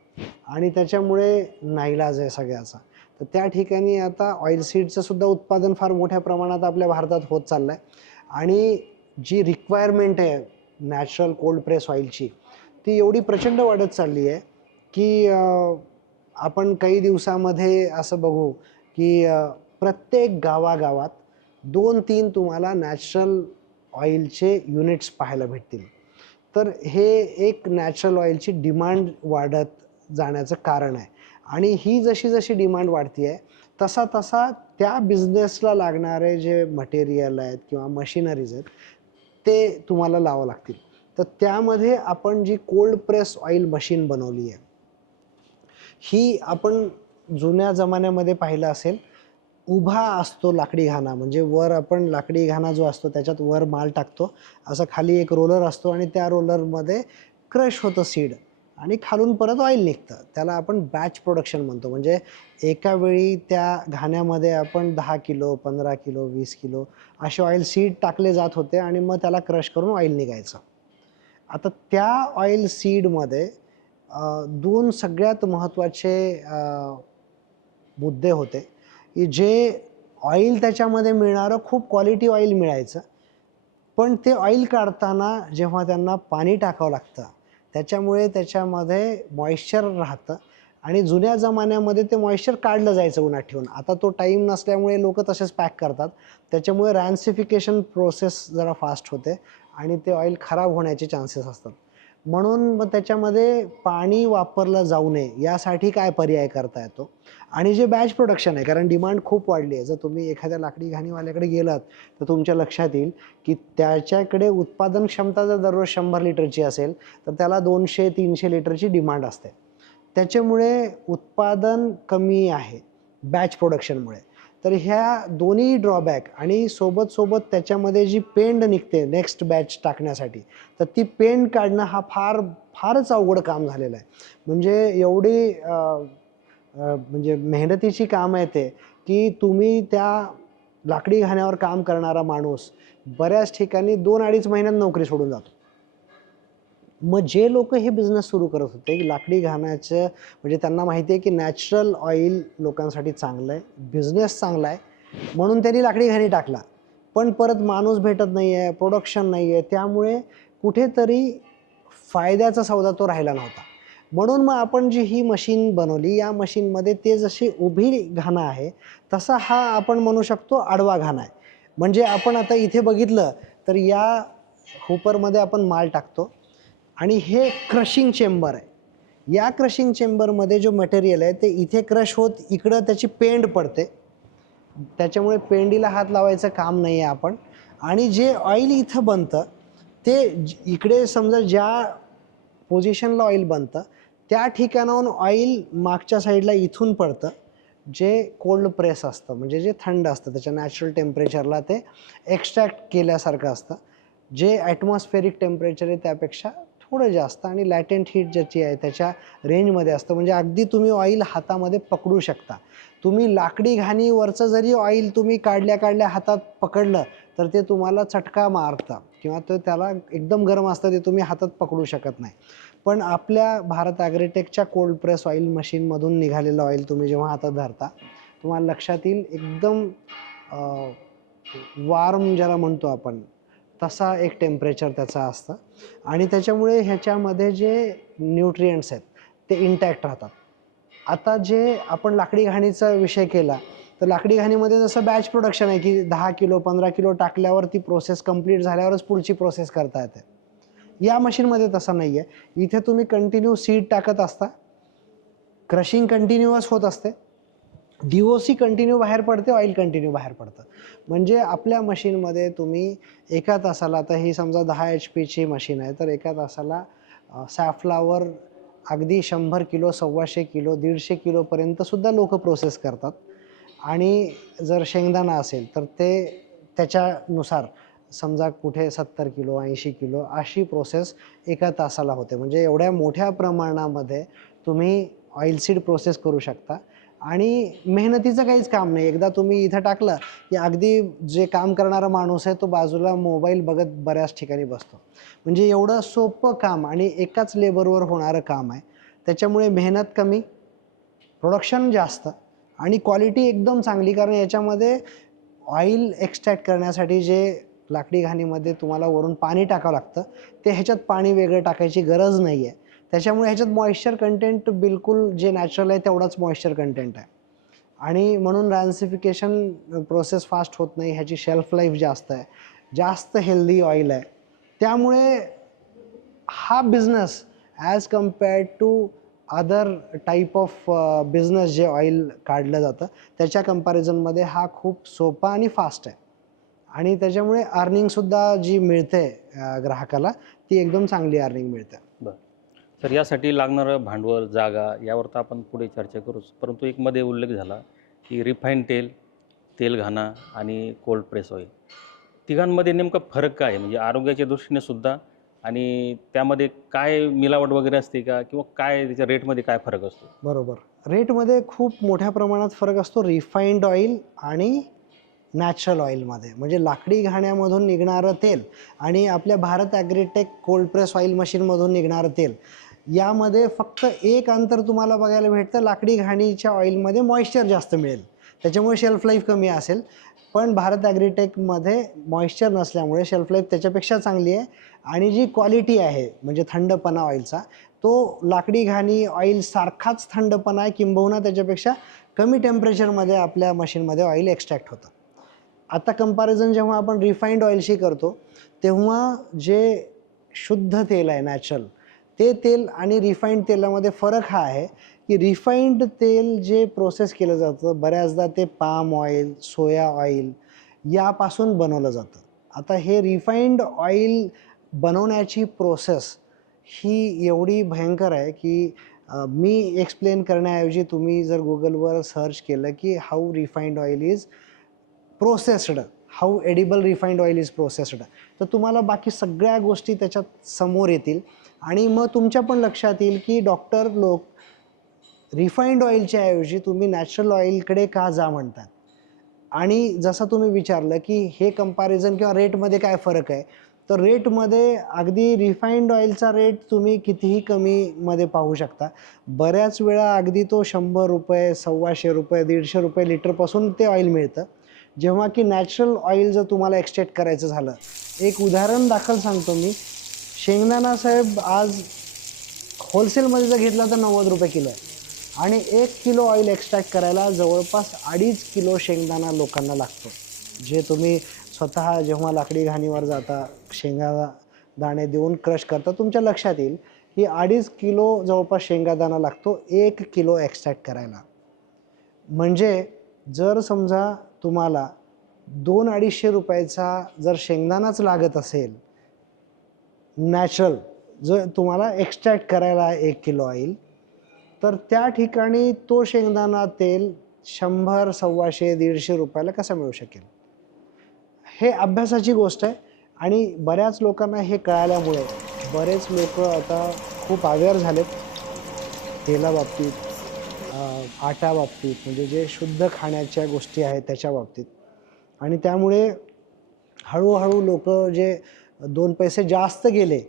आणि त्याच्यामुळे नाईलाज आहे सगळ्याचा. तर त्या ठिकाणी आता ऑइल सीडचं सुद्धा उत्पादन फार मोठ्या प्रमाणात आपल्या भारतात होत चाललं आहे. आणि जी रिक्वायरमेंट आहे नॅचरल कोल्ड प्रेस ऑइलची ती एवढी प्रचंड वाढत चालली आहे की आपण काही दिवसामध्ये असं बघू की प्रत्येक गावागावात 2-3 तुम्हाला नॅचरल ऑइलचे युनिट्स पाहायला भेटतील. तर हे एक नॅचरल ऑइलची डिमांड वाढत जाण्याचं कारण आहे. आणि ही जशी जशी डिमांड वाढती आहे तसा तसा त्या बिझनेसला लागणारे जे मटेरियल आहेत किंवा मशिनरीज आहेत ते तुम्हाला लावावं लागतील. तर त्यामध्ये आपण जी कोल्ड प्रेस ऑइल मशीन बनवली आहे ही आपण जुन्या जमान्यामध्ये पाहिलं असेल उभा असतो लाकडी घाणा, म्हणजे वर आपण लाकडी घाणा जो असतो त्याच्यात वर माल टाकतो, असं खाली एक रोलर असतो आणि त्या रोलरमध्ये क्रश होतं सीड आणि खालून परत ऑइल निघतं. त्याला आपण बॅच प्रोडक्शन म्हणतो. म्हणजे एका वेळी त्या घाण्यामध्ये आपण 10 किलो 15 किलो 20 किलो असे ऑइल सीड टाकले जात होते आणि मग त्याला क्रश करून ऑइल निघायचं. आता त्या ऑइल सीडमध्ये 2 सगळ्यात महत्त्वाचे मुद्दे होते की जे ऑइल त्याच्यामध्ये मिळणारं खूप क्वालिटी ऑइल मिळायचं, पण ते ऑइल काढताना जेव्हा त्यांना पाणी टाकावं लागतं त्याच्यामुळे त्याच्यामध्ये मॉइश्चर राहतं आणि जुन्या जमान्यामध्ये ते मॉइश्चर काढलं जायचं उन्हात ठेवून. आता तो टाईम नसल्यामुळे लोक तसेच पॅक करतात. त्याच्यामुळे रॅन्सिफिकेशन प्रोसेस जरा फास्ट होते आणि ते ऑइल खराब होण्याचे चान्सेस असतात. म्हणून मग त्याच्यामध्ये पाणी वापरलं जाऊ नये यासाठी काय पर्याय करता येतो. आणि जे बॅच प्रोडक्शन आहे, कारण डिमांड खूप वाढली आहे. जर तुम्ही एखाद्या लाकडी घाणीवाल्याकडे गेलात तर तुमच्या लक्षात येईल की त्याच्याकडे उत्पादन क्षमता जर दररोज 100 लिटरची असेल तर त्याला 200-300 लिटरची डिमांड असते. त्याच्यामुळे उत्पादन कमी आहे बॅच प्रोडक्शनमुळे. तर ह्या दोन्ही ड्रॉबॅक आणि सोबत त्याच्यामध्ये जी पेंड निघते नेक्स्ट बॅच टाकण्यासाठी, तर ती पेंड काढणं हा फारच अवघड काम झालेलं आहे. म्हणजे एवढी म्हणजे मेहनतीची काम आहे ते की तुम्ही त्या लाकडी घाण्यावर काम करणारा माणूस बऱ्याच ठिकाणी 2-2.5 महिन्यात नोकरी सोडून जातो. मग जे लोक हे बिझनेस सुरू करत होते लाकडी घाण्याचं, म्हणजे त्यांना माहिती आहे की नॅचरल ऑइल लोकांसाठी चांगलं आहे, बिझनेस चांगला आहे, म्हणून त्यांनी लाकडी घाणी टाकला. पण परत माणूस भेटत नाही आहे, प्रोडक्शन नाही आहे, त्यामुळे कुठेतरी फायद्याचा सौदा तो राहिला नव्हता. म्हणून मग आपण जी ही मशीन बनवली या मशीनमध्ये ते जशी उभी घाणा आहे तसा हा आपण म्हणू शकतो आडवा घाणा आहे. म्हणजे आपण आता इथे बघितलं तर या हुपरमध्ये आपण माल टाकतो आणि हे क्रशिंग चेंबर आहे. या क्रशिंग चेंबरमध्ये जो मटेरियल आहे ते इथे क्रश होत इकडं त्याची पेंड पडते. त्याच्यामुळे पेंडीला हात लावायचं काम नाही आहे आपण. आणि जे ऑइल इथं बनतं इकडे समजा ज्या पोझिशनला ऑइल बनतं त्या ठिकाणाहून ऑइल मागच्या साईडला इथून पडतं, जे कोल्ड प्रेस असतं, म्हणजे जे थंड असतं, त्याच्या नॅचरल टेम्परेचरला ते एक्स्ट्रॅक्ट केल्यासारखं असतं. जे ॲटमॉस्फेरिक टेम्परेचर आहे त्यापेक्षा थोडं जास्त आणि लॅटेंट हीट ज्याची आहे त्याच्या रेंजमध्ये असतं. म्हणजे अगदी तुम्ही ऑइल हातामध्ये पकडू शकता. तुम्ही लाकडी घाणीवरचं जरी ऑइल तुम्ही काढल्या हातात पकडलं तर ते तुम्हाला चटका मारतं किंवा त्याला एकदम गरम असतं, ते तुम्ही हातात पकडू शकत नाही. पण आपल्या भारत ॲग्रीटेकच्या कोल्ड प्रेस ऑइल मशीनमधून निघालेलं ऑइल तुम्ही जेव्हा हातात धरता तुम्हाला लक्षात येईल, एकदम वार्म ज्याला म्हणतो आपण तसा एक टेम्परेचर त्याचं असतं आणि त्याच्यामुळे ह्याच्यामध्ये जे न्यूट्रियंट्स आहेत ते इंटॅक्ट राहतात. आता जे आपण लाकडी घाणीचा विषय केला तर लाकडी घाणीमध्ये जसं बॅच प्रोडक्शन आहे की 10 किलो 15 किलो टाकल्यावर ती प्रोसेस कंप्लीट झाल्यावरच पुढची प्रोसेस करता येते. या मशीनमध्ये तसं नाही आहे. इथे तुम्ही कंटिन्यू सीड टाकत असता, क्रशिंग कंटिन्युअस होत असते, DOC कंटिन्यू बाहेर पडते, ऑइल कंटिन्यू बाहेर पडतं. म्हणजे आपल्या मशीनमध्ये तुम्ही एका तासाला, आता ही समजा 10 HP मशीन आहे तर एका तासाला सॅफ्लॉवर अगदी 100 किलो 125 किलो 150 किलोपर्यंतसुद्धा लोक प्रोसेस करतात. आणि जर शेंगदाणा असेल तर ते त्याच्यानुसार समजा कुठे 70 किलो 80 किलो अशी प्रोसेस एका तासाला होते. म्हणजे एवढ्या मोठ्या प्रमाणामध्ये तुम्ही ऑइलसीड प्रोसेस करू शकता आणि मेहनतीचं काहीच काम नाही. एकदा तुम्ही इथं टाकलं की अगदी जे काम करणारा माणूस आहे तो बाजूला मोबाईल बघत बऱ्याच ठिकाणी बसतो. म्हणजे एवढं सोपं काम आणि एकाच लेबरवर होणारं काम आहे. त्याच्यामुळे मेहनत कमी, प्रोडक्शन जास्त आणि क्वालिटी एकदम चांगली. कारण याच्यामध्ये ऑइल एक्स्ट्रॅक्ट करण्यासाठी जे लाकडी घाणीमध्ये तुम्हाला वरून पाणी टाकावं लागतं ते ह्याच्यात पाणी वेगळं टाकायची गरज नाही आहे. त्याच्यामुळे ह्याच्यात मॉइश्चर कंटेंट बिलकुल जे नॅचरल आहे तेवढाच मॉइश्चर कंटेंट आहे आणि म्हणून रॅन्सिफिकेशन प्रोसेस फास्ट होत नाही. ह्याची शेल्फ लाईफ जास्त आहे, जास्त हेल्दी ऑइल आहे. त्यामुळे हा business as compared to other type of business जे ऑइल काढलं जातं त्याच्या कंपॅरिझनमध्ये हा खूप सोपा आणि फास्ट आहे आणि त्याच्यामुळे अर्निंगसुद्धा जी मिळते ग्राहकाला ती एकदम चांगली अर्निंग मिळते. बरं. तर यासाठी लागणारं भांडवल, जागा यावर तर आपण पुढे चर्चा करूच, परंतु एक मध्ये उल्लेख झाला की रिफाईंड तेल, तेलघाणा आणि कोल्ड प्रेस ऑइल, तिघांमध्ये नेमका फरक काय आहे? म्हणजे आरोग्याच्या दृष्टीने सुद्धा आणि त्यामध्ये काय मिलावट वगैरे असते का किंवा काय त्याच्या रेटमध्ये काय फरक असतो? बरोबर. रेटमध्ये खूप मोठ्या प्रमाणात फरक असतो रिफाईंड ऑइल आणि नॅचरल ऑइलमध्ये. म्हणजे लाकडी घाण्यामधून निघणारं तेल आणि आपल्या Bharat agritech cold press oil मशीनमधून निघणारं तेल यामध्ये फक्त एक अंतर तुम्हाला बघायला भेटतं. लाकडी घाणीच्या ऑइलमध्ये मॉइश्चर जास्त मिळेल, त्याच्यामुळे शेल्फ लाईफ कमी असेल. पण भारत ॲग्रीटेकमध्ये मॉइश्चर नसल्यामुळे शेल्फ लाईफ त्याच्यापेक्षा चांगली आहे आणि जी क्वालिटी आहे म्हणजे थंडपणा ऑइलचा तो लाकडी घाणी ऑइल सारखाच थंडपणा आहे, किंबहुना त्याच्यापेक्षा कमी टेम्परेचरमध्ये आपल्या मशीनमध्ये ऑइल एक्स्ट्रॅक्ट होतं. आता कंपॅरिझन जेव्हा आपण रिफाईंड ऑइलशी करतो तेव्हा जे शुद्ध तेल आहे नॅचरल ते तेल आणि रिफाईंड तेलामध्ये फरक हा आहे की रिफाईंड तेल जे प्रोसेस केलं जातं बऱ्याचदा ते पाम ऑइल, सोया ऑइल यापासून बनवलं जातं. आता हे रिफाईंड ऑइल बनवण्याची प्रोसेस ही एवढी भयंकर आहे की मी एक्सप्लेन करण्याऐवजी तुम्ही जर गुगलवर सर्च केलं की how refined oil is processed, how edible refined oil is processed, तर तुम्हाला बाकी सगळ्या गोष्टी त्याच्यात समोर येतील आणि मग तुमच्या पण लक्षात येईल की डॉक्टर लोक रिफाईंड ऑइलच्या ऐवजी तुम्ही नॅचरल ऑइलकडे का जा म्हणतात. आणि जसं तुम्ही विचारलं की हे कंपॅरिझन किंवा रेटमध्ये काय फरक आहे, तर रेटमध्ये अगदी रिफाईंड ऑइलचा रेट तुम्ही कितीही कमीमध्ये पाहू शकता. बऱ्याच वेळा अगदी तो 100 रुपये, 125 रुपये, 150 रुपये लिटरपासून ते ऑइल मिळतं. जेव्हा की नॅचरल ऑइल जर तुम्हाला एक्स्ट्रॅक्ट करायचं झालं, एक उदाहरण दाखल सांगतो मी. शेंगदाणा साहेब आज होलसेलमध्ये जर घेतला तर 90 रुपये किलो आहे आणि 1 किलो ऑइल एक्स्ट्रॅक्ट करायला जवळपास 2.5 किलो शेंगदाणा लोकांना लागतो. जे तुम्ही स्वतः जेव्हा लाकडी घाणीवर जाता शेंगादाणे देऊन क्रश करता तुमच्या लक्षात येईल की 2.5 किलो जवळपास शेंगादाणा लागतो 1 किलो एक्स्ट्रॅक्ट करायला. म्हणजे जर समजा तुम्हाला 200-250 रुपयाचा जर शेंगदाणाच लागत असेल नॅचरल जो तुम्हाला एक्स्ट्रॅक्ट करायला आहे 1 किलो ऑइल, तर त्या ठिकाणी तो शेंगदाणा तेल 100, 125, 150 रुपयाला कसा मिळू शकेल? हे अभ्यासाची गोष्ट आहे आणि बऱ्याच लोकांना हे कळाल्यामुळे बरेच लोक आता खूप अवेअर झालेत तेलाबाबतीत, आटाबाबतीत, म्हणजे जे शुद्ध खाण्याच्या गोष्टी आहेत त्याच्या बाबतीत. आणि त्यामुळे हळूहळू लोक जे 2 पैसे जास्त गेले,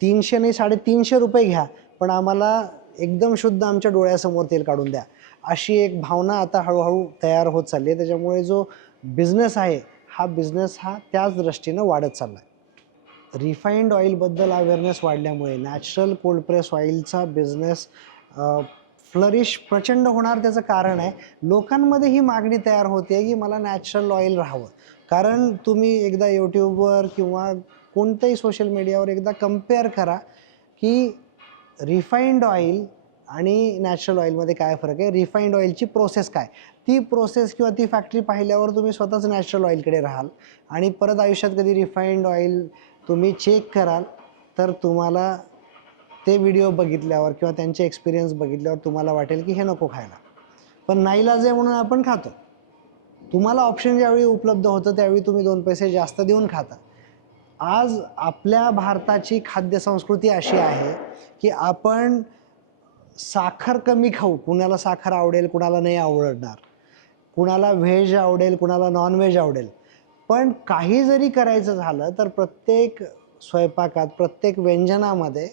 300 नाही 350 रुपये घ्या, पण आम्हाला एकदम शुद्ध आमच्या डोळ्यासमोर तेल काढून द्या, अशी एक भावना आता हळूहळू तयार होत चालली आहे. त्याच्यामुळे जो बिझनेस आहे हा बिझनेस हा त्याच दृष्टीनं वाढत चालला आहे. रिफाईंड ऑइलबद्दल अवेअरनेस वाढल्यामुळे नॅचरल कोल्ड प्रेस ऑइलचा बिझनेस फ्लरिश प्रचंड होणार. त्याचं कारण आहे लोकांमध्ये ही मागणी तयार होते आहे की मला नॅचरल ऑइल राहावं. कारण तुम्ही एकदा यूट्यूबवर किंवा कोणत्याही सोशल मीडियावर एकदा कम्पेअर करा की रिफाईंड ऑइल आणि नॅचरल ऑइलमध्ये काय फरक आहे, रिफाईंड ऑइलची प्रोसेस काय, ती प्रोसेस किंवा ती फॅक्टरी पाहिल्यावर तुम्ही स्वतःच नॅचरल ऑइलकडे राहाल आणि परत आयुष्यात कधी रिफाईंड ऑइल तुम्ही चेक कराल तर तुम्हाला ते व्हिडिओ बघितल्यावर किंवा त्यांचे एक्सपिरियन्स बघितल्यावर तुम्हाला वाटेल की हे नको खायला, पण नाईलाज आहे म्हणून आपण खातो. तुम्हाला ऑप्शन ज्यावेळी उपलब्ध होतं त्यावेळी तुम्ही 2 पैसे जास्त देऊन खाता. आज आपल्या भारताची खाद्यसंस्कृती अशी आहे की आपण साखर कमी खाऊ. कुणाला साखर आवडेल, कुणाला नाही आवडणार, कुणाला व्हेज आवडेल, कुणाला नॉन व्हेज आवडेल. पण काही जरी करायचं झालं तर प्रत्येक स्वयंपाकात, प्रत्येक व्यंजनामध्ये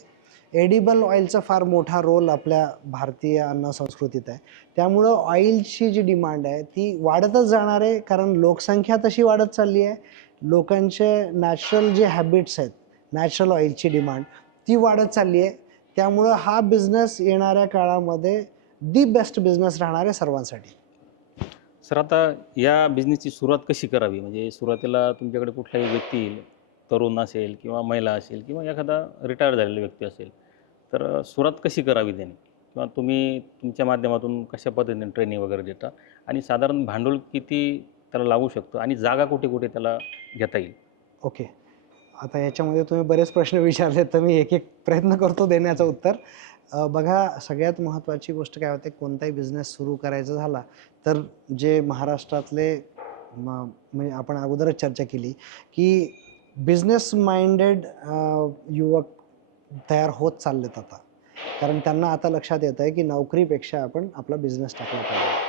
एडिबल ऑइलचा फार मोठा रोल आपल्या भारतीय अन्न संस्कृतीत आहे. त्यामुळं ऑइलची जी डिमांड आहे ती वाढतच जाणार आहे, कारण लोकसंख्या तशी वाढत चालली आहे. लोकांचे नॅचरल जे हॅबिट्स आहेत, नॅचरल ऑइलची डिमांड ती वाढत चालली आहे. त्यामुळं हा बिझनेस येणाऱ्या काळामध्ये दी बेस्ट बिझनेस राहणार आहे सर्वांसाठी. सर, आता या बिझनेसची सुरुवात कशी करावी? म्हणजे सुरुवातीला तुमच्याकडे कुठलाही व्यक्ती येईल, तरुण असेल किंवा महिला असेल किंवा एखादा रिटायर झालेला व्यक्ती असेल, तर सुरुवात कशी करावी त्याने? किंवा तुम्ही तुमच्या माध्यमातून कशा पद्धतीने ट्रेनिंग वगैरे देता आणि साधारण भांडवल किती त्याला लागू शकतं आणि जागा कुठे कुठे त्याला घेता येईल? ओके, आता याच्यामध्ये तुम्ही बरेच प्रश्न विचारले, तर मी एक एक प्रयत्न करतो देण्याचं उत्तर. बघा, सगळ्यात महत्त्वाची गोष्ट काय होते, कोणताही बिझनेस सुरू करायचा झाला तर जे महाराष्ट्रातले म्हणजे आपण अगोदरच चर्चा केली की बिझनेस माइंडेड युवक तयार होत चाललेत आता. कारण त्यांना आता लक्षात येतं आहे की नोकरीपेक्षा आपण आपला बिझनेस टाकला पाहिजे.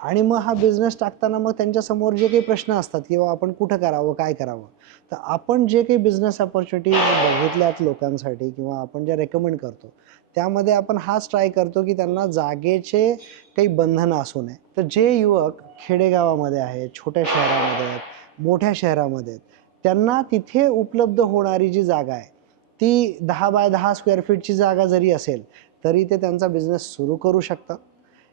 आणि मग हा बिझनेस टाकताना मग त्यांच्यासमोर जे काही प्रश्न असतात किंवा आपण कुठं करावं, काय करावं, तर आपण जे काही बिझनेस अपॉर्च्युनिटी बघितल्यात लोकांसाठी किंवा आपण ज्या रेकमेंड करतो त्यामध्ये आपण हाच ट्राय करतो की त्यांना जागेचे काही बंधनं असू नये. तर जे युवक खेडेगावामध्ये आहेत, छोट्या शहरामध्ये आहेत, मोठ्या शहरामध्ये आहेत, त्यांना तिथे उपलब्ध होणारी जी जागा आहे ती 10 बाय 10 स्क्वेअर फीटची जागा जरी असेल तरी ते त्यांचा बिझनेस सुरू करू शकतात.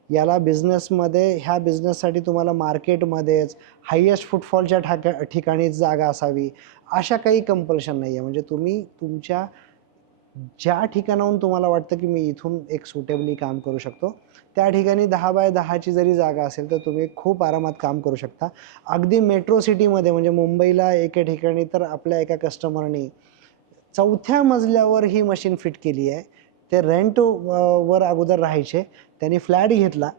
याला बिझनेसमध्ये, ह्या बिझनेससाठी तुम्हाला मार्केटमध्येच हायेस्ट फुटफॉलच्या ठिकाणीच जागा असावी अशा काही कंपल्शन नाही आहे. म्हणजे तुम्ही तुमच्या ज्या ठिकाणाहून तुम्हाला वाटतं की मी इथून एक सुटेबली काम करू शकतो त्या ठिकाणी 10 बाय 10ची जरी जागा असेल तर तुम्ही खूप आरामात काम करू शकता. अगदी मेट्रो सिटीमध्ये म्हणजे मुंबईला एके ठिकाणी तर आपल्या एका कस्टमरनी 4थ्या मजल्यावर ही मशीन फिट केली आहे. ते रेंट वर अगोदर राहायचे, त्यांनी फ्लॅट घेतला,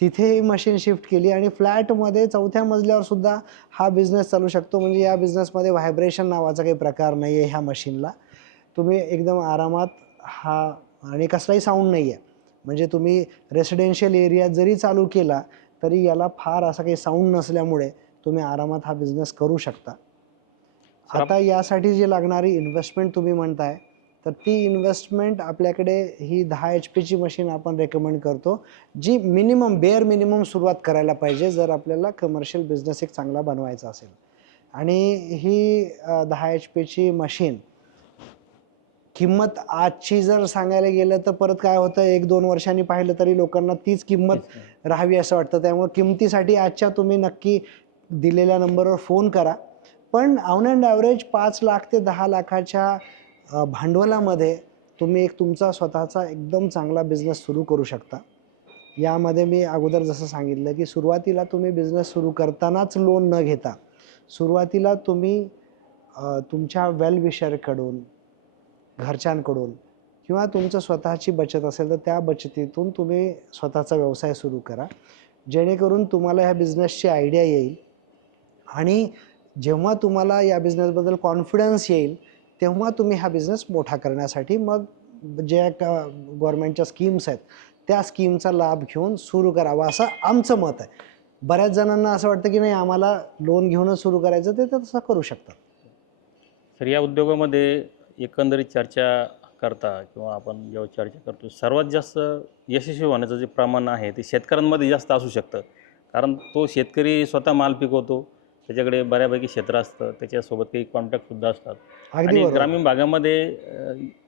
तिथे ही मशीन शिफ्ट केली आणि फ्लॅटमध्ये 4थ्या मजल्यावर सुद्धा हा बिझनेस चालू शकतो. म्हणजे या बिझनेसमध्ये व्हायब्रेशन नावाचा काही प्रकार नाही आहे ह्या मशीनला. तुम्ही एकदम आरामात हा, आणि कसलाही साऊंड नाही आहे. म्हणजे तुम्ही रेसिडेन्शियल एरियात जरी चालू केला तरी याला फार असा काही साऊंड नसल्यामुळे तुम्ही आरामात हा बिझनेस करू शकता. आता यासाठी जी लागणारी इन्व्हेस्टमेंट तुम्ही म्हणताय तर ती इन्व्हेस्टमेंट आपल्याकडे ही 10 HP मशीन आपण रेकमेंड करतो, जी मिनिमम बेअर मिनिमम सुरुवात करायला पाहिजे जर आपल्याला कमर्शियल बिझनेस एक चांगला बनवायचा असेल. आणि ही 10 HP मशीन किंमत आजची जर सांगायला गेलं तर परत काय होतं, 1-2 वर्षांनी पाहिलं तरी लोकांना तीच किंमत राहावी असं वाटतं. त्यामुळे किमतीसाठी आजच्या तुम्ही नक्की दिलेल्या नंबरवर फोन करा. पण ऑन अँड ॲव्हरेज 5 लाख ते 10 लाखाच्या भांडवलामध्ये तुम्ही एक तुमचा स्वतःचा एकदम चांगला बिझनेस सुरू करू शकता. यामध्ये मी अगोदर जसं सांगितलं की सुरुवातीला तुम्ही बिझनेस सुरू करतानाच लोन न घेता सुरुवातीला तुम्ही तुमच्या वेल विशरकडून घरच्यांकडून किंवा तुमचं स्वतःची बचत असेल तर त्या बचतीतून तुम्ही स्वतःचा व्यवसाय सुरू करा, जेणेकरून तुम्हाला ह्या बिझनेसची आयडिया येईल आणि जेव्हा तुम्हाला या बिझनेसबद्दल कॉन्फिडन्स येईल तेव्हा तुम्ही हा बिझनेस मोठा करण्यासाठी मग ज्या गव्हर्नमेंटच्या स्कीम्स आहेत त्या स्कीमचा लाभ घेऊन सुरू करावा असं आमचं मत आहे. बऱ्याच जणांना असं वाटतं की नाही आम्हाला लोन घेऊनच सुरू करायचं, ते तसं करू शकतात. तर या उद्योगामध्ये एकंदरीत चर्चा करता किंवा आपण जेव्हा चर्चा करतो सर्वात जास्त यशस्वी होण्याचं जे प्रमाण आहे ते शेतकऱ्यांमध्ये जास्त असू शकतं. कारण तो शेतकरी स्वतः माल पिकवतो, त्याच्याकडे बऱ्यापैकी क्षेत्र असतं, त्याच्यासोबत काही कॉन्टॅक्टसुद्धा असतात अगदी आणि बरोबर. ग्रामीण भागामध्ये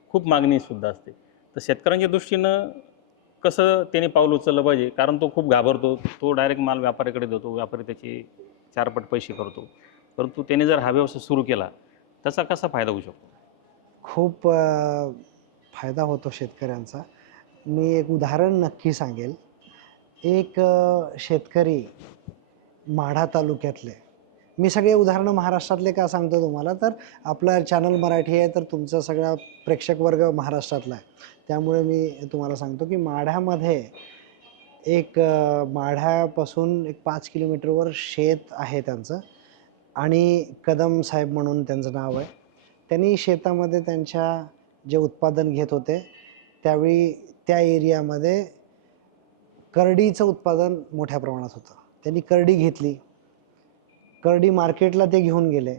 खूप मागणीसुद्धा असते. तर शेतकऱ्यांच्या दृष्टीनं कसं त्याने पाऊल उचललं पाहिजे, कारण तो खूप घाबरतो, तो डायरेक्ट माल व्यापाऱ्याकडे देतो, व्यापारी त्याचे चारपट पैसे करतो. परंतु त्याने जर हा व्यवसाय सुरू केला त्याचा कसा फायदा होऊ शकतो? खूप फायदा होतो शेतकऱ्यांचा. मी एक उदाहरण नक्की सांगेल. एक शेतकरी माढा तालुक्यातले, मी सगळे उदाहरणं महाराष्ट्रातले का सांगतो तुम्हाला, तर आपलं चॅनल मराठी आहे तर तुमचा सगळा प्रेक्षक वर्ग महाराष्ट्रातला आहे, त्यामुळे मी तुम्हाला सांगतो की माढ्यामध्ये एक माढ्यापासून एक 5 किलोमीटरवर शेत आहे त्यांचं आणि कदम साहेब म्हणून त्यांचं नाव आहे. त्यांनी शेतामध्ये त्यांच्या जे उत्पादन घेत होते त्यावेळी त्या एरियामध्ये करडीचं उत्पादन मोठ्या प्रमाणात होतं. त्यांनी करडी घेतली, करडी मार्केटला ते घेऊन गेले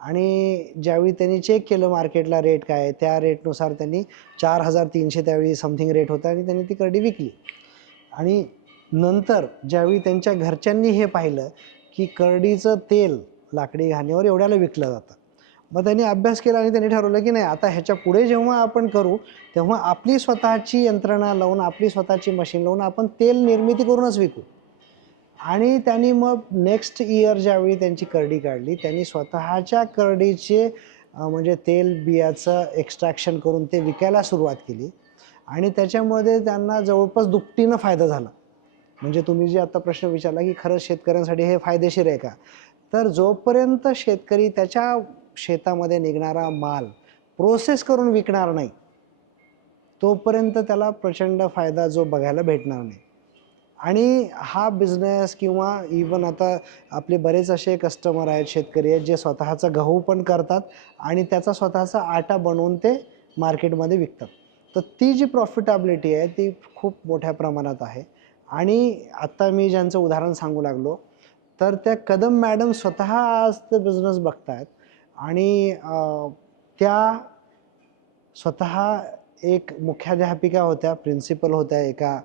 आणि ज्यावेळी त्यांनी चेक केलं मार्केटला रेट काय आहे, त्या रेटनुसार त्यांनी 4,300 त्यावेळी समथिंग रेट होता आणि त्यांनी ती करडी विकली. आणि नंतर ज्यावेळी त्यांच्या घरच्यांनी हे पाहिलं की करडीचं तेल लाकडी घाणीवर एवढ्याला विकलं जातं, मग त्यांनी अभ्यास केला आणि त्यांनी ठरवलं की नाही आता ह्याच्या पुढे जेव्हा आपण करू तेव्हा आपली स्वतःची यंत्रणा लावून आपली स्वतःची मशीन लावून आपण तेल निर्मिती करूनच विकू. आणि त्यांनी मग नेक्स्ट इयर ज्यावेळी त्यांची करडी काढली त्यांनी स्वतःच्या करडीचे म्हणजे तेल बियाचं एक्स्ट्रॅक्शन करून ते विकायला सुरुवात केली आणि त्याच्यामध्ये त्यांना जवळपास दुपटीनं फायदा झाला. म्हणजे तुम्ही जे आता प्रश्न विचारला की खरंच शेतकऱ्यांसाठी हे फायदेशीर आहे का, तर जोपर्यंत शेतकरी त्याच्या शेतामध्ये निघणारा माल प्रोसेस करून विकणार नाही तोपर्यंत त्याला प्रचंड फायदा जो बघायला भेटणार नाही. आणि हा बिझनेस किंवा इवन आता आपले बरेच असे कस्टमर आहेत, शेतकरी आहेत जे स्वतःचा गहू पण करतात आणि त्याचा स्वतःचा आटा बनवून ते मार्केटमध्ये विकतात. तर ती जी प्रॉफिटेबिलिटी आहे ती खूप मोठ्या प्रमाणात आहे. आणि आत्ता मी ज्यांचं उदाहरण सांगू लागलो तर त्या कदम मॅडम स्वतः आज ते बिझनेस बघतायत आणि त्या स्वतः एक मुख्याध्यापिका होत्या, प्रिन्सिपल होत्या एका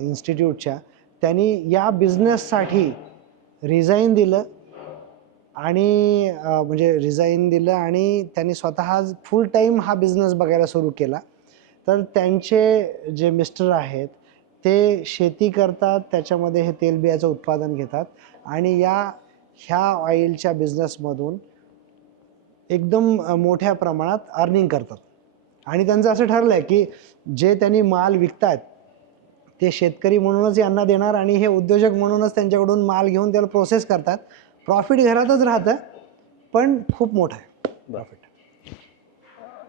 इन्स्टिट्यूटच्या. त्यांनी या बिझनेससाठी रिझाईन दिलं आणि म्हणजे रिझाईन दिलं आणि त्यांनी स्वतः फुल टाईम हा बिझनेस बघायला सुरू केला. तर त्यांचे जे मिस्टर आहेत ते शेती करतात, त्याच्यामध्ये हे तेलबियाचं उत्पादन घेतात आणि ह्या ऑइलच्या बिझनेसमधून एकदम मोठ्या प्रमाणात अर्निंग करतात. आणि त्यांचं असं ठरलं आहे की जे त्यांनी माल विकतात ते शेतकरी म्हणूनच यांना देणार आणि हे उद्योजक म्हणूनच त्यांच्याकडून माल घेऊन त्याला प्रोसेस करतात. प्रॉफिट घरातच राहतं पण खूप मोठं आहे प्रॉफिट.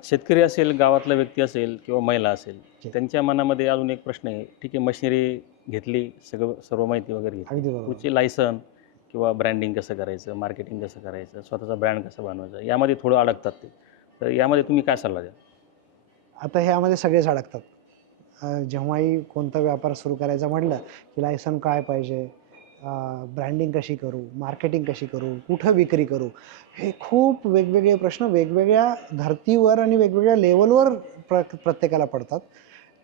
शेतकरी असेल, गावातला व्यक्ती असेल किंवा महिला असेल, त्यांच्या मनामध्ये अजून एक प्रश्न आहे, ठीक आहे मशिनरी घेतली, सर्व माहिती वगैरे घेतली, अगदी बरोबर. पुढची लायसन किंवा ब्रँडिंग कसं करायचं, मार्केटिंग कसं करायचं, स्वतःचा ब्रँड कसं बनवायचं, यामध्ये थोडं अडकतात ते. तर यामध्ये तुम्ही काय सल्ला द्याल? आता ह्यामध्ये सगळेच अडकतात. जेव्हाही कोणता व्यापार सुरू करायचा म्हटलं की लायसन काय पाहिजे, ब्रँडिंग कशी करू, मार्केटिंग कशी करू, कुठं विक्री करू, हे खूप वेगवेगळे प्रश्न वेगवेगळ्या धर्तीवर आणि वेगवेगळ्या लेवलवर प्रत्येकाला पडतात.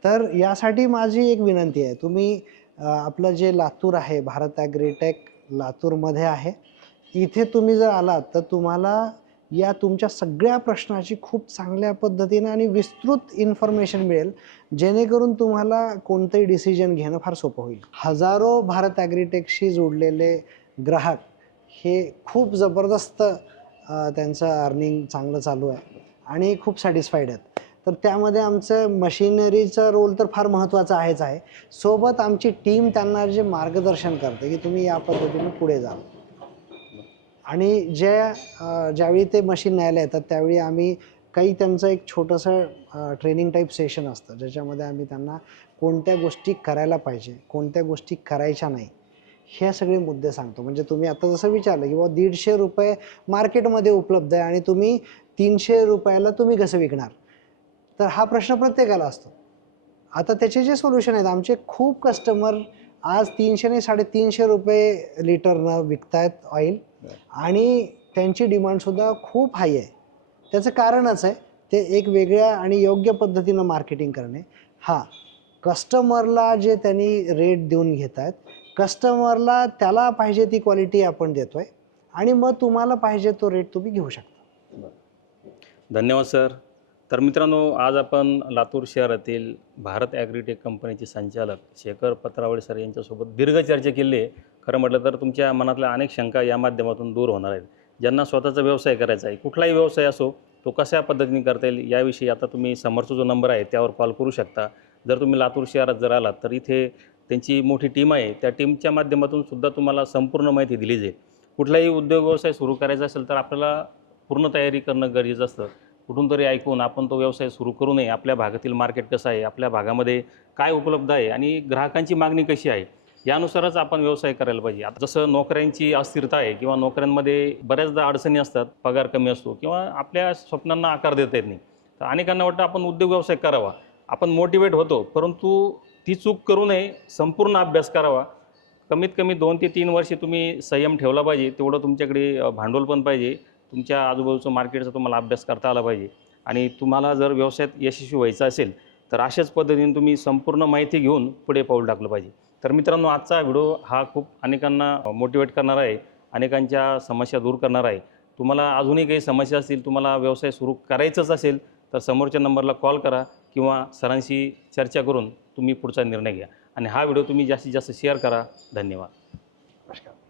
तर यासाठी माझी एक विनंती आहे, तुम्ही आपलं जे लातूर आहे, भारत ॲग्रीटेक लातूरमध्ये आहे, इथे तुम्ही जर आलात तर तुम्हाला या तुमच्या सगळ्या प्रश्नाची खूप चांगल्या पद्धतीनं आणि विस्तृत इन्फॉर्मेशन मिळेल, जेणेकरून तुम्हाला कोणतंही डिसिजन घेणं फार सोपं होईल. हजारो भारत ॲग्रीटेकशी जोडलेले ग्राहक हे खूप जबरदस्त त्यांचं अर्निंग चांगलं चालू आहे आणि खूप सॅटिस्फाईड आहेत. तर त्यामध्ये आमचं मशिनरीचा रोल तर फार महत्त्वाचा आहेच आहे. सोबत आमची टीम त्यांना जे मार्गदर्शन करते की तुम्ही या पद्धतीने पुढे जा. आणि ज्यावेळी ते मशीन न्यायला येतात त्यावेळी आम्ही काही त्यांचं एक छोटंसं ट्रेनिंग टाईप सेशन असतं, ज्याच्यामध्ये आम्ही त्यांना कोणत्या गोष्टी करायला पाहिजे, कोणत्या गोष्टी करायच्या नाही, हे सगळे मुद्दे सांगतो. म्हणजे तुम्ही आता जसं विचारलं की बाबा ₹150 मार्केटमध्ये उपलब्ध आहे आणि तुम्ही ₹300 तुम्ही कसं विकणार? तर हा प्रश्न प्रत्येकाला असतो. आता त्याचे जे सोल्युशन आहेत, आमचे खूप कस्टमर आज 300 नाही ₹350 लिटरनं विकतायत ऑइल आणि त्यांची डिमांडसुद्धा खूप हाय आहे. त्याचं कारणच आहे ते एक वेगळ्या आणि योग्य पद्धतीनं मार्केटिंग करणे. हां, कस्टमरला जे त्यांनी रेट देऊन घेत आहेत, कस्टमरला त्याला पाहिजे ती क्वालिटी आपण देतो आहे आणि मग तुम्हाला पाहिजे तो रेट तुम्ही घेऊ शकता. धन्यवाद सर. तर मित्रांनो, आज आपण लातूर शहरातील भारत ॲग्रीटेक कंपनीचे संचालक शेखर पत्रावळे सर यांच्यासोबत दीर्घ चर्चा केली आहे. खरं म्हटलं तर तुमच्या मनातल्या अनेक शंका या माध्यमातून दूर होणार आहेत. ज्यांना स्वतःचा व्यवसाय करायचा आहे, कुठलाही व्यवसाय असो, तो कशा पद्धतीने करता येईल याविषयी आता तुम्ही समोरचा जो नंबर आहे त्यावर कॉल करू शकता. जर तुम्ही लातूर शहरात जर आलात तर इथे त्यांची मोठी टीम आहे. त्या टीमच्या माध्यमातून सुद्धा तुम्हाला संपूर्ण माहिती दिली जाईल. कुठलाही उद्योग व्यवसाय सुरू करायचा असेल तर आपल्याला पूर्ण तयारी करणं गरजेचं असतं. कुठून तरी ऐकून आपण तो व्यवसाय सुरू करू नये. आपल्या भागातील मार्केट कसं आहे, आपल्या भागामध्ये काय उपलब्ध आहे आणि ग्राहकांची मागणी कशी आहे, यानुसारच आपण व्यवसाय करायला पाहिजे. आता जसं नोकऱ्यांची अस्थिरता आहे किंवा नोकऱ्यांमध्ये बऱ्याचदा अडचणी असतात, पगार कमी असतो किंवा आपल्या स्वप्नांना आकार देता येत नाही. तर अनेकांना वाटतं आपण उद्योग व्यवसाय करावा. आपण मोटिवेट होतो, परंतु ती चूक करू नये. संपूर्ण अभ्यास करावा. कमीत कमी 2 ते 3 वर्षे तुम्ही संयम ठेवला पाहिजे. तेवढं तुमच्याकडे भांडवल पण पाहिजे. तुमच्या आजूबाजूचं मार्केटचा तुम्हाला अभ्यास करता आला पाहिजे आणि तुम्हाला जर व्यवसायात यशस्वी व्हायचं असेल तर अशाच पद्धतीने तुम्ही संपूर्ण माहिती घेऊन पुढे पाऊल टाकलं पाहिजे. तर मित्रांनो, आजचा व्हिडिओ हा खूप अनेकांना मोटिवेट करणारा आहे, अनेकांच्या समस्या दूर करणार आहे. तुम्हाला अजूनही काही समस्या असतील, तुम्हाला व्यवसाय सुरू करायचंच असेल तर समोरच्या नंबरला कॉल करा किंवा सरांशी चर्चा करून तुम्ही पुढचा निर्णय घ्या आणि हा व्हिडिओ तुम्ही जास्तीत जास्त शेअर करा. धन्यवाद.